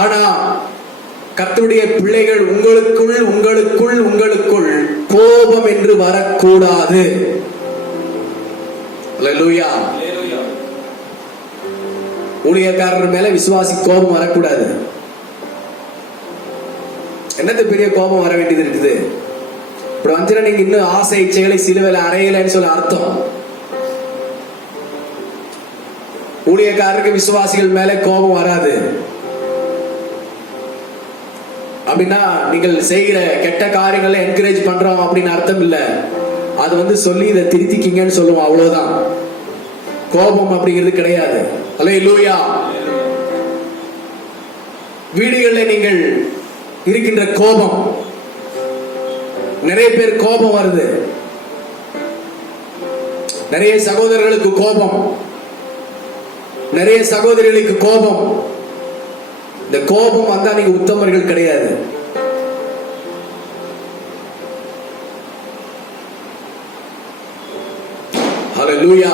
ஆனா கர்த்தருடைய பிள்ளைகள் உங்களுக்குள் கோபம் என்று வரக்கூடாது. அல்லேலூயா. ஊழியக்காரர் மேல விசுவாசி கோபம் வரக்கூடாது. என்னது பெரிய கோபம் வர வேண்டியது இருக்குது? இப்படி வந்துச்சுன்னா நீங்க இன்னும் ஆசை இச்சைகளை சிலுவையில் அறையலைன்னு சொல்ல அர்த்தம். ஊழியக்காரருக்கு விசுவாசிகள் மேல கோபம் வராது அப்படின்னா நீங்கள் செய்கிற கெட்ட காரியங்களை என்கரேஜ் பண்றோம் அப்படின்னு அர்த்தம் இல்ல. அது சொல்லி இதை திருத்திக்கிங்கன்னு சொல்லுவோம், அவ்வளவுதான். கோபம் அப்படிங்கிறது கிடையாது. அல்லேலூயா. வீடுகளில் நீங்கள் இருக்கின்ற கோபம், நிறைய பேர் கோபம் வருது, நிறைய சகோதரர்களுக்கு கோபம், நிறைய சகோதரிகளுக்கு கோபம். இந்த கோபம் வந்தா நீங்க உத்தமர்கள் கிடையாது. ஹல்லேலூயா.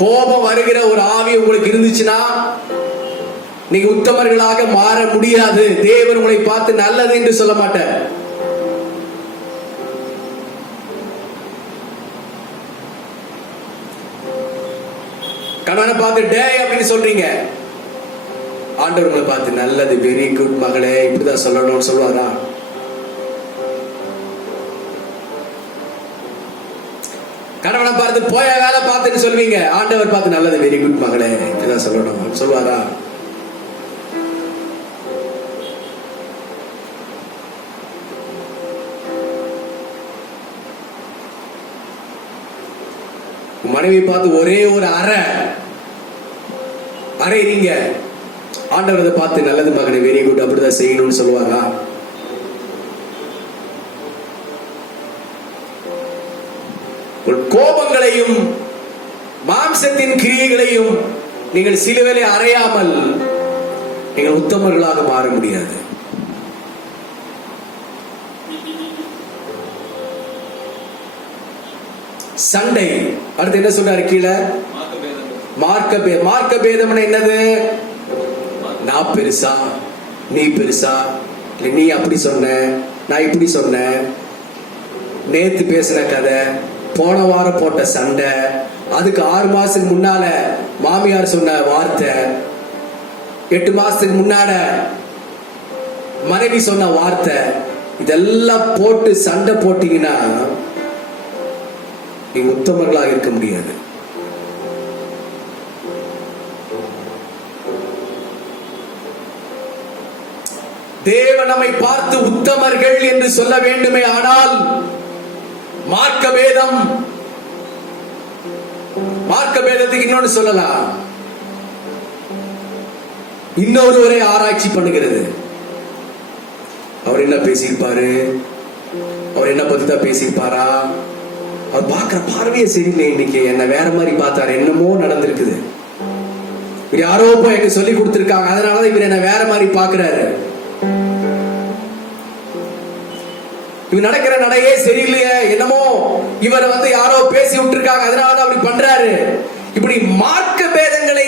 கோபம் வருகிற ஒரு ஆவி உங்களுக்கு இருந்துச்சுன்னா நீங்க உத்தமர்களாக மாற முடியாது. தேவன் உங்களை பார்த்து நல்லது என்று சொல்ல மாட்டார். கணவனை பார்த்து டே அப்படின்னு சொல்றீங்க, ஆண்டவர் உங்களை பார்த்து நல்லது, வெரி குட் மகளே, இப்படிதான் சொல்லணும்னு சொல்லுவாரா? கணவனை பார்த்து போய வேலை பார்த்துன்னு சொல்வீங்க, ஆண்டவர் பார்த்து நல்லது, வெரி குட் மகளே, இப்படிதான் சொல்லணும் சொல்லுவாரா? மனைவி பார்த்து ஒரே ஒரு அறைறீங்க, ஆண்டவரை பார்த்து நல்லது மகனை, வெரி குட், அப்படிதான் செய்யணும்னு சொல்லுவாரா? கோபங்களையும் மாம்சத்தின் கிரியைகளையும் நீங்கள் சிலுவையிலே அறையாமல் நீங்கள் உத்தமர்களாக மாற முடியாது. சண்டை. அடுத்து என்ன சொல்றாரு கீழே? மார்க்க பேதம். என்னது? நான் பெருசா, நீ பெருசா, நீ அப்படி சொன்ன, நான் இப்படி சொன்னேன், நேத்து பேசின கதை, போன வாரம் போட்ட சண்டை, அதுக்கு 6 மாசத்துக்கு முன்னால மாமியார் சொன்ன வார்த்தை, 8 மாசத்துக்கு முன்னால மனைவி சொன்ன வார்த்தை, இதெல்லாம் போட்டு சண்டை போட்டீங்கன்னா நீங்க உத்தமர்களாக இருக்க முடியாது. தேவன் நம்மை பார்த்து உத்தமர்கள் என்று சொல்ல வேண்டுமே ஆனால் மார்க்க பேதம். மார்க்க பேதத்துக்கு இன்னொன்னு சொல்லலாம், இன்னொருவரை ஆராய்ச்சி பண்ணுகிறது. அவர் என்ன பேசியிருப்பாரு, அவர் என்ன பத்தி தான் பேசியிருப்பாரா, அவர் பார்க்கிற பார்வையே சரியில்லை, இன்னைக்கு என்ன வேற மாதிரி பார்த்தாரு, என்னமோ நடந்திருக்குது, இவர் யாரோ போய் எனக்கு சொல்லி கொடுத்திருக்காங்க, அதனாலதான் இவர் என்ன வேற மாதிரி பாக்குறாரு, இவர் நடக்கிற நடையே சரியில்லையே, என்னமோ இவர் யாரோ பேசி விட்டுருக்காங்க, அதனாலதான் அப்படி பண்றாரு. இப்படி மார்க்க பேதங்களை,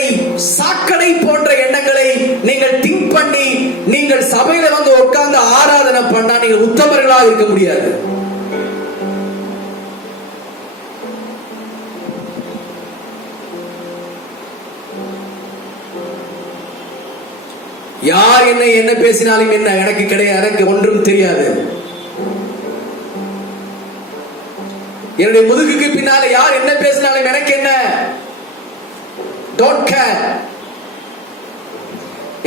சாக்கடை போன்ற எண்ணங்களை நீங்கள் திங்க் பண்ணி நீங்கள் சபையில உட்கார்ந்து ஆராதனை பண்ணா நீங்கள் உத்தமர்களாக இருக்க முடியாது. யார் என்ன பேசினாலும் என்ன, எனக்கு கிடையாது, எனக்கு ஒன்றும் தெரியாது. என்னுடைய முதுகுக்கு பின்னால யார் என்ன பேசினாலும் எனக்கு என்ன, டோன்ட் கேர்.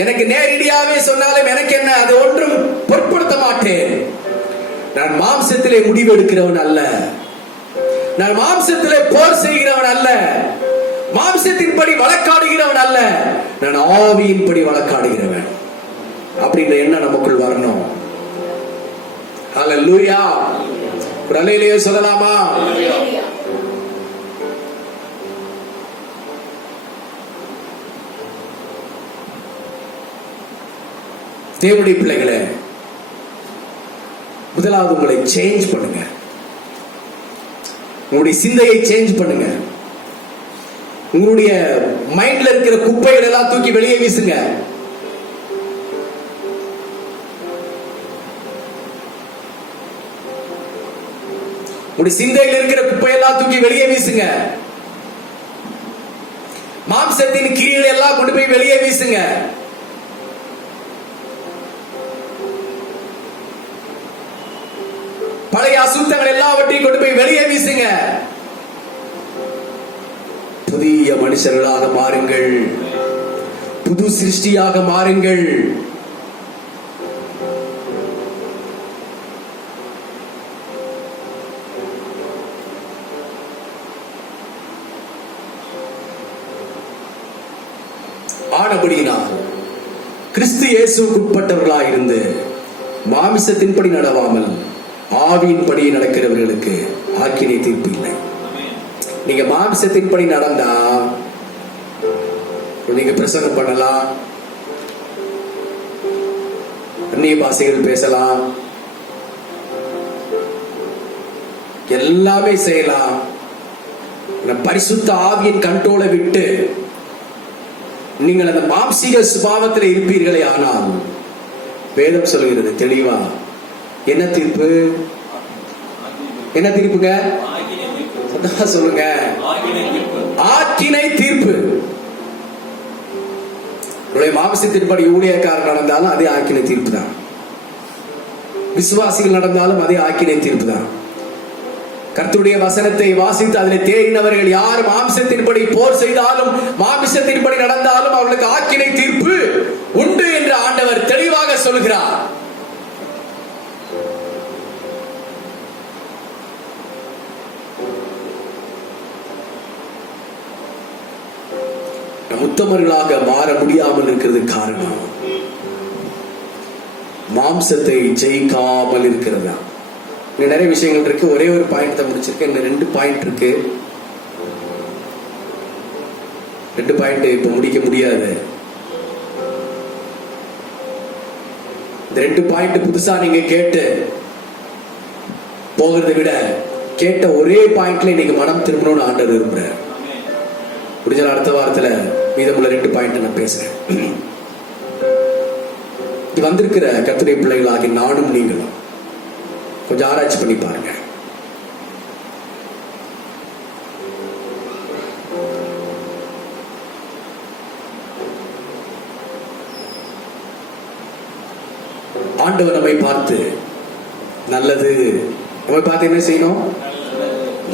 எனக்கு நேரடியாவே சொன்னாலும் எனக்கு என்ன, அது ஒன்றும் பொருட்படுத்த மாட்டேன். நான் மாம்சத்திலே முடிவு எடுக்கிறவன் அல்ல, நான் மாம்சத்திலே போர் செய்கிறவன் அல்ல, மாம்சத்தின்படி வழக்காடுகிறவன் அல்ல, நான் ஆவியின்படி வழக்காடுகிறவன். அப்படின்ற எண்ணம் நமக்குள் வரணும். ஹல்லேலூயா. ஒரு அல்லேலூயா சொல்லலாமா? தேவனுடைய பிள்ளைகளே, முதலாவது உங்களை சேஞ்ச் பண்ணுங்க, உங்களுடைய சிந்தையை சேஞ்ச் பண்ணுங்க. உங்களுடைய மைண்ட்ல இருக்கிற குப்பைகள் எல்லாம் தூக்கி வெளியே வீசுங்க. உங்களுடைய சிந்தையில் இருக்கிற குப்பையெல்லாம் தூக்கி வெளியே வீசுங்க. மாம்சத்தின் கிரியைகளை எல்லாம் கொண்டு போய் வெளியே வீசுங்க. பழைய அசுத்தங்கள் எல்லாவற்றையும் கொண்டு போய் வெளியே வீசுங்க. புதிய மனுஷர்களாக மாறுங்கள், புது சிருஷ்டியாக மாறுங்கள். ஆனபடியினால் கிறிஸ்து இயேசுவுக்கு உட்பட்டவர்களாக இருந்து மாமிசத்தின்படி நடவாமல் ஆவியின்படி நடக்கிறவர்களுக்கு ஆக்கினை தீர்ப்பு இல்லை. நீங்க மாம்சத்தின்படி நடந்தா நீங்க பிரசங்கம் பண்ணலாம், அந்நிய பாஷைகள் பேசலாம், எல்லாமே செய்யலாம். பரிசுத்த ஆவியின் கண்ட்ரோலை விட்டு நீங்கள் அந்த மாம்சீக சுபாவத்தில் இருப்பீர்களே, ஆனால் வேதம் சொல்லுகிறது தெளிவா, என்ன தீர்ப்பு? என்ன தீர்ப்புங்க? சொல்லுங்க, ஆக்கினை தீர்ப்பு. மாம்சத்தின்படி ஊழியக்காரர் நடந்தாலும் அதே ஆக்கினை தீர்ப்பு தான், விசுவாசிகள் நடந்தாலும் அதே ஆக்கினை தீர்ப்பு தான். கர்த்தருடைய வசனத்தை வாசித்து அதில் தேறினவர்கள் யார் மாம்சத்தின்படி போர் செய்தாலும் மாம்சத்தின்படி நடந்தாலும் அவர்களுக்கு ஆக்கினை தீர்ப்பு உண்டு என்று ஆண்டவர் தெளிவாக சொல்கிறார். உத்தமர்களாக மாற முடியாமல் இருக்கிறது காரணம் மாம்சத்தை ஜெயிக்காமல் இருக்கிறதா. நிறைய விஷயங்கள் இருக்கு. ஒரே ஒரு பாயிண்ட் தான் முடிச்சிருக்கேன், இன்னும் 2 பாயிண்ட் இருக்கு. 2 பாயிண்ட் இப்ப முடிக்க முடியாது. இந்த 2 பாயிண்ட் புதுசா நீங்க கேட்டு போகிறதை விட கேட்ட ஒரே பாயிண்ட்ல இன்னைக்கு மனம் திரும்பணும்னு ஆண்டவர் விரும்புறார். முடிஞ்ச அடுத்த வாரத்துல மீதமுள்ள 2 பாயிண்ட் நான் பேசுறேன். வந்திருக்கிற கர்த்தருடைய பிள்ளைகளாகி நானும் நீங்களும் கொஞ்சம் ஆராய்ச்சி பண்ணி பாருங்க. ஆண்டவர் நம்மை பார்த்து நல்லது, நம்மை பார்த்து என்ன செய்யணும்?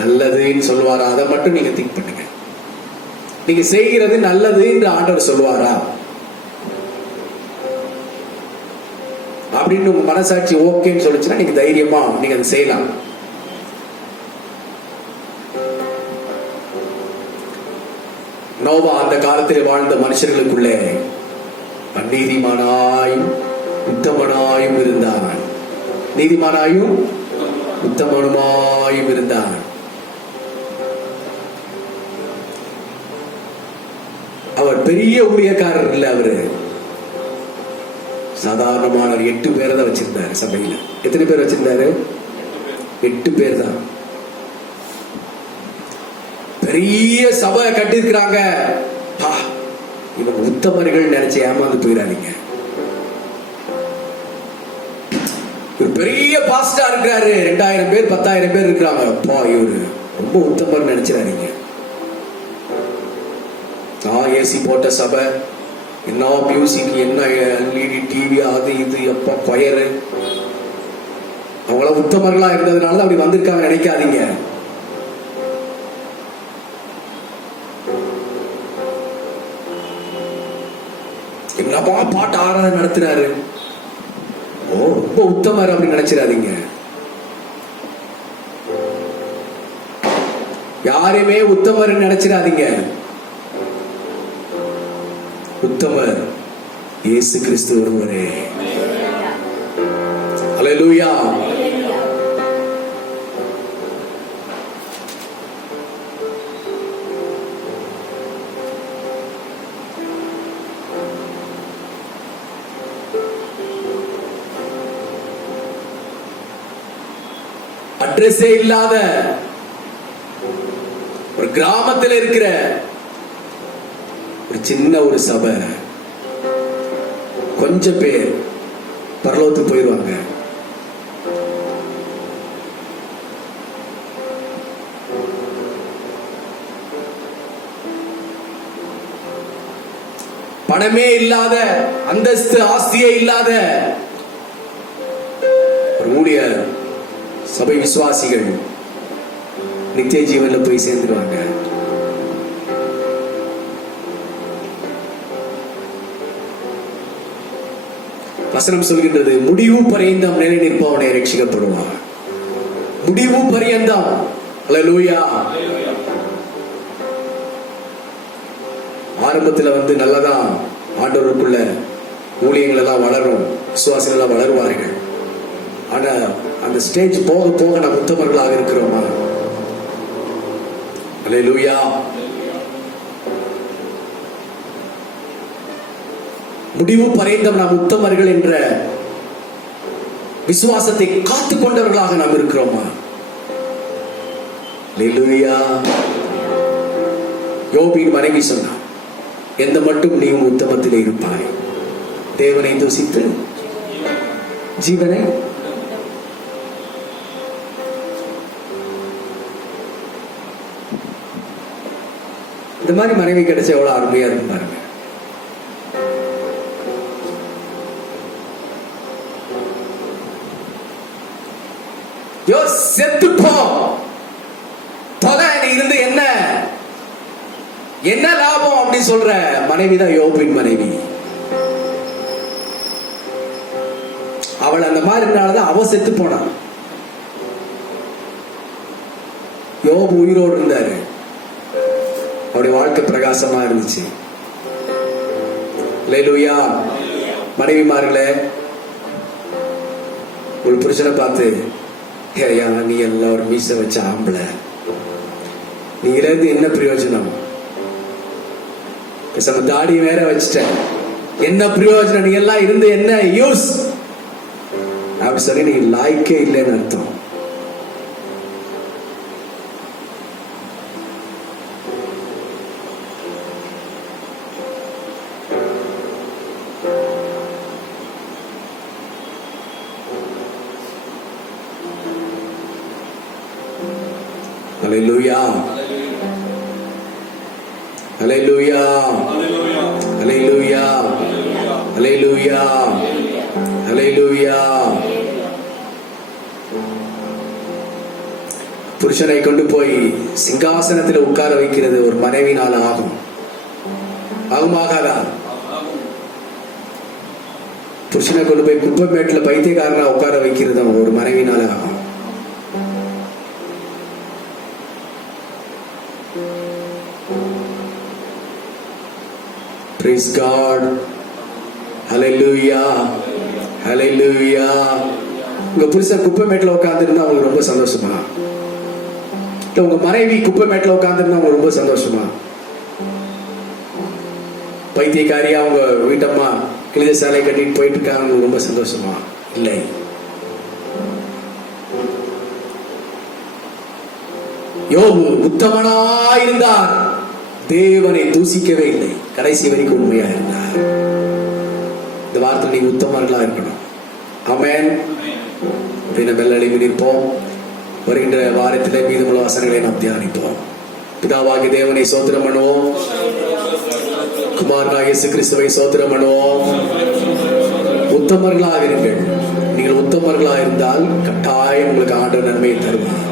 நல்லதுன்னு சொல்லுவாரா? அதை மட்டும் நீங்க திங்க் பண்ணுங்க. நீங்க செய்கிறது நல்லது என்று ஆண்டவர் சொல்லுவாரா அப்படின்னு உங்க மனசாட்சி ஓகேன்னு சொல்லிச்சுன்னா நீங்க தைரியமா நீங்க அதை செய்யலாம். நோவா அந்த காலத்தில் வாழ்ந்த மனுஷர்களுக்குள்ளே நீதிமானாயும் உத்தமனாயும் இருந்தான். நீதிமானாயும் உத்தமனுமாயும் இருந்தான். அவர் பெரிய ஊழியக்காரர் இல்ல, அவரு சாதாரணமான 8 பேரை தான் வச்சிருந்தாரு சபையில. எத்தனை பேர் வச்சிருந்தாரு? 8 பேர் தான். பெரிய சபை கட்டிருக்கிறாங்க. இவங்க உத்தமர்கள் நினைச்சு ஏமாந்து போயிடாதீங்க. ஒரு பெரிய பாஸ்டா இருக்கிறாரு, 2000 பேர் 10,000 பேர் இருக்கிறாங்க. அப்பா இவரு ரொம்ப உத்தமர் நினைச்சிடாதீங்க. ஏசி போட்ட சபை, என்ன மியூசிக், என்ன எல்இடி டிவி, அது இது, எப்ப கொயரு, அவங்கள உத்தமர்களா இருந்ததுனால அப்படி வந்திருக்காங்க நினைக்காதீங்க. என்னப்பா பாட்டு ஆராதனை நடத்துறாரு, ஓ ரொம்ப உத்தமர் அப்படின்னு நினைச்சிடாதீங்க. யாரையுமே உத்தமர் நினைச்சிடாதீங்க. உத்தமர் இயேசு கிறிஸ்து ஒருவரே. அல்லேலூயா. அட்ரஸே இல்லாத ஒரு கிராமத்தில் இருக்கிற ஒரு சின்ன ஒரு சபை, கொஞ்சம் பேர் பரலோகத்துக்கு போயிடுவாங்க. பணமே இல்லாத, அந்தஸ்து ஆஸ்தியே இல்லாத ஒரு ஊழியர் சபை விசுவாசிகள் நித்திய ஜீவன்ல போய் சேர்ந்துருவாங்க. வசனம் சொல்கின்றது, முடிவு பரியந்தம் நிலை நிற்பவனை ரட்சிக்கப்படுவார். முடிவு பரியந்தம். அல்லேலூயா. ஆரம்பத்துல நல்லதான் ஆண்டவருக்குள்ள ஊழியங்கள் எல்லாம் வளரும், விசுவாசிகள் எல்லாம் வளருவார்கள். ஆனா அந்த ஸ்டேஜ் போக போக நாம் உத்தமர்களாக இருக்கிறோமா? அல்லேலூயா. முடிவு பரியந்தம் நாம் உத்தமர்கள் என்ற விசுவாசத்தை காத்துக் கொண்டவர்களாக நாம் இருக்கிறோமா? அல்லேலூயா. யோபின் மனைவி சொன்னார், எந்த மட்டும் நீ உத்தமத்திலே இருப்பாய், தேவனை தூசித்து ஜீவனை. இந்த மாதிரி மனைவி கிடைச்ச எவ்வளவு அருமையா இருக்கும் பாருங்க. செத்துப்போ தொலை, நீ இருந்து என்ன என்ன லாபம் அப்படி சொல்ற மனைவிதான் யோபின் மனைவி. அவள் அந்த மாதிரி இருந்தால்தான் அவ செத்து போனான். யோபு உயிரோடு இருந்தாரு, அவருடைய வாழ்க்கை பிரகாசமா இருந்துச்சு. அல்லேலூயா. மனைவிமார்களே, ஒரு புருஷனை பார்த்து, ஏயா நீ எல்லாம் ஒரு மீச வச்ச ஆம்பளை, நீ இருந்து என்ன பிரயோஜனம், தாடி வேற வச்சுட்ட, என்ன பிரயோஜனம், நீ எல்லாம் இருந்து என்ன யூஸ் அப்படி சொல்லி நீ லாய்க்கே இல்லைன்னு அர்த்தம். Hallelujah. Hallelujah. Hallelujah. Hallelujah. Hallelujah. புருஷனை கொண்டு போய் சிங்காசனத்தில் உட்கார வைக்கிறது ஒரு மனைவினால ஆகும். ஆகுமாகாதா? புருஷனை கொண்டு போய் குப்பை மேட்டில் பைத்தியக்காரனா உட்கார வைக்கிறது ஒரு மனைவினால ஆகும். Praise God. Hallelujah. Hallelujah. உங்க புருஷன் குப்பை மேட்டில் உட்காந்துருந்தா உங்களுக்கு ரொம்ப சந்தோஷமா? இல்ல உங்க மனைவி குப்பை மேட்டில் உட்காந்துருந்தா உங்களுக்கு ரொம்ப சந்தோஷமா? பைத்தியக்காரியா உங்க வீட்டம்மா கிழிஞ்ச சாலை கட்டிட்டு போயிட்டு இருக்காங்க, உங்களுக்கு ரொம்ப சந்தோஷமா? இல்லை. யோபு உத்தமனாயிருந்தார், தேவனை தூசிக்கவே இல்லை, கடைசி வரைக்கும் உண்மையா இருந்தார். இந்த வார்த்தை நீங்க உத்தமர்களா இருக்கணும். ஆமென். வெள்ளி நிற்போம். வருகின்ற வாரத்திலே மீதமுள்ள வசனங்களை நாம் தியானிப்போம். பிதாவாகிய தேவனை சோத்திரம் பண்ணுவோம். குமாரனாகிய இயேசு கிறிஸ்துவை சோத்திரம் பண்ணுவோம். உத்தமர்களாக இருங்கள். நீங்கள் உத்தமர்களாக இருந்தால் கட்டாயம் உங்களுக்கு ஆண்டவர் நன்மையை தருவார்.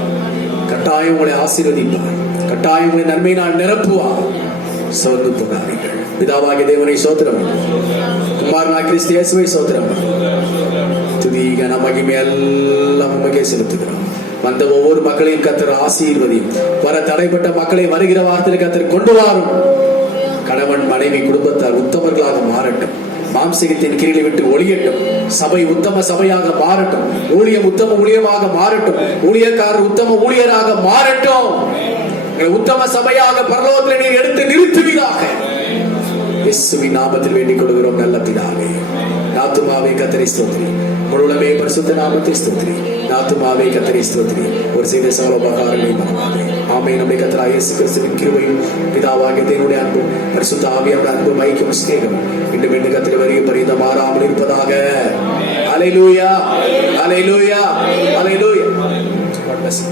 கட்டாயம் உங்களை ஆசீர்வதிப்பார். கட்டாயம் உங்களை நன்மையினால் நிரப்புவார். சோர்ந்து போகாதீர்கள். பிதாவாகிய தேவனை சோத்திரம், குமாரனாகிய கிறிஸ்து இயேசுவை சோத்திரம், துதி கன மகிமை எல்லாம் உமக்கே செலுத்துகிறோம். வந்த ஒவ்வொரு மக்களையும் கர்த்தர் ஆசீர்வதியும். வர தடைப்பட்ட மக்களை வருகிற வார்த்தையில் கர்த்தர் கொண்டு வாரும். கணவன் மனைவி குடும்பத்தார் உத்தமர்களாக மாறட்டும். மாம்சகத்தின் கீழே விட்டு ஒளியட்டும். சபை உத்தம சபையாக மாறட்டும். ஊழியம் உத்தம ஊழியமாக மாறட்டும். ஊழியக்காரர் உத்தம ஊழியராக மாறட்டும். உத்தம சபையாக பரலோகத்தில் நீர் எடுத்து நிறுத்துவீராக. இயேசுவின் நாமத்தில் வேண்டிக் கொள்கிறோம் நல்ல பிதாவே. நாத்துமாவே கர்த்தரை ஸ்தோத்திரி. முழுவதுமே பரிசுத்த நாமத்தை ஸ்தோத்திரி. நாத்துமாவே கர்த்தரை ஸ்தோத்திரி. ஒரு செய்த சகல உபகாரங்களை மறவாதே. ஆமென். நம்முடைய கர்த்தராகிய இயேசு கிறிஸ்துவின் கிருபையும் பிதாவாகிய தேவனுடைய அன்பும் பரிசுத்த ஆவியானவருடைய அன்பும் ஐக்கியம் ஸ்நேகமும் மீண்டும் மீண்டும் கர்த்தர் வரையும் பரிந்து மாறாமல் இருப்பதாக. ஹல்லேலூயா. ஹல்லேலூயா. ஹல்லேலூயா. God bless you.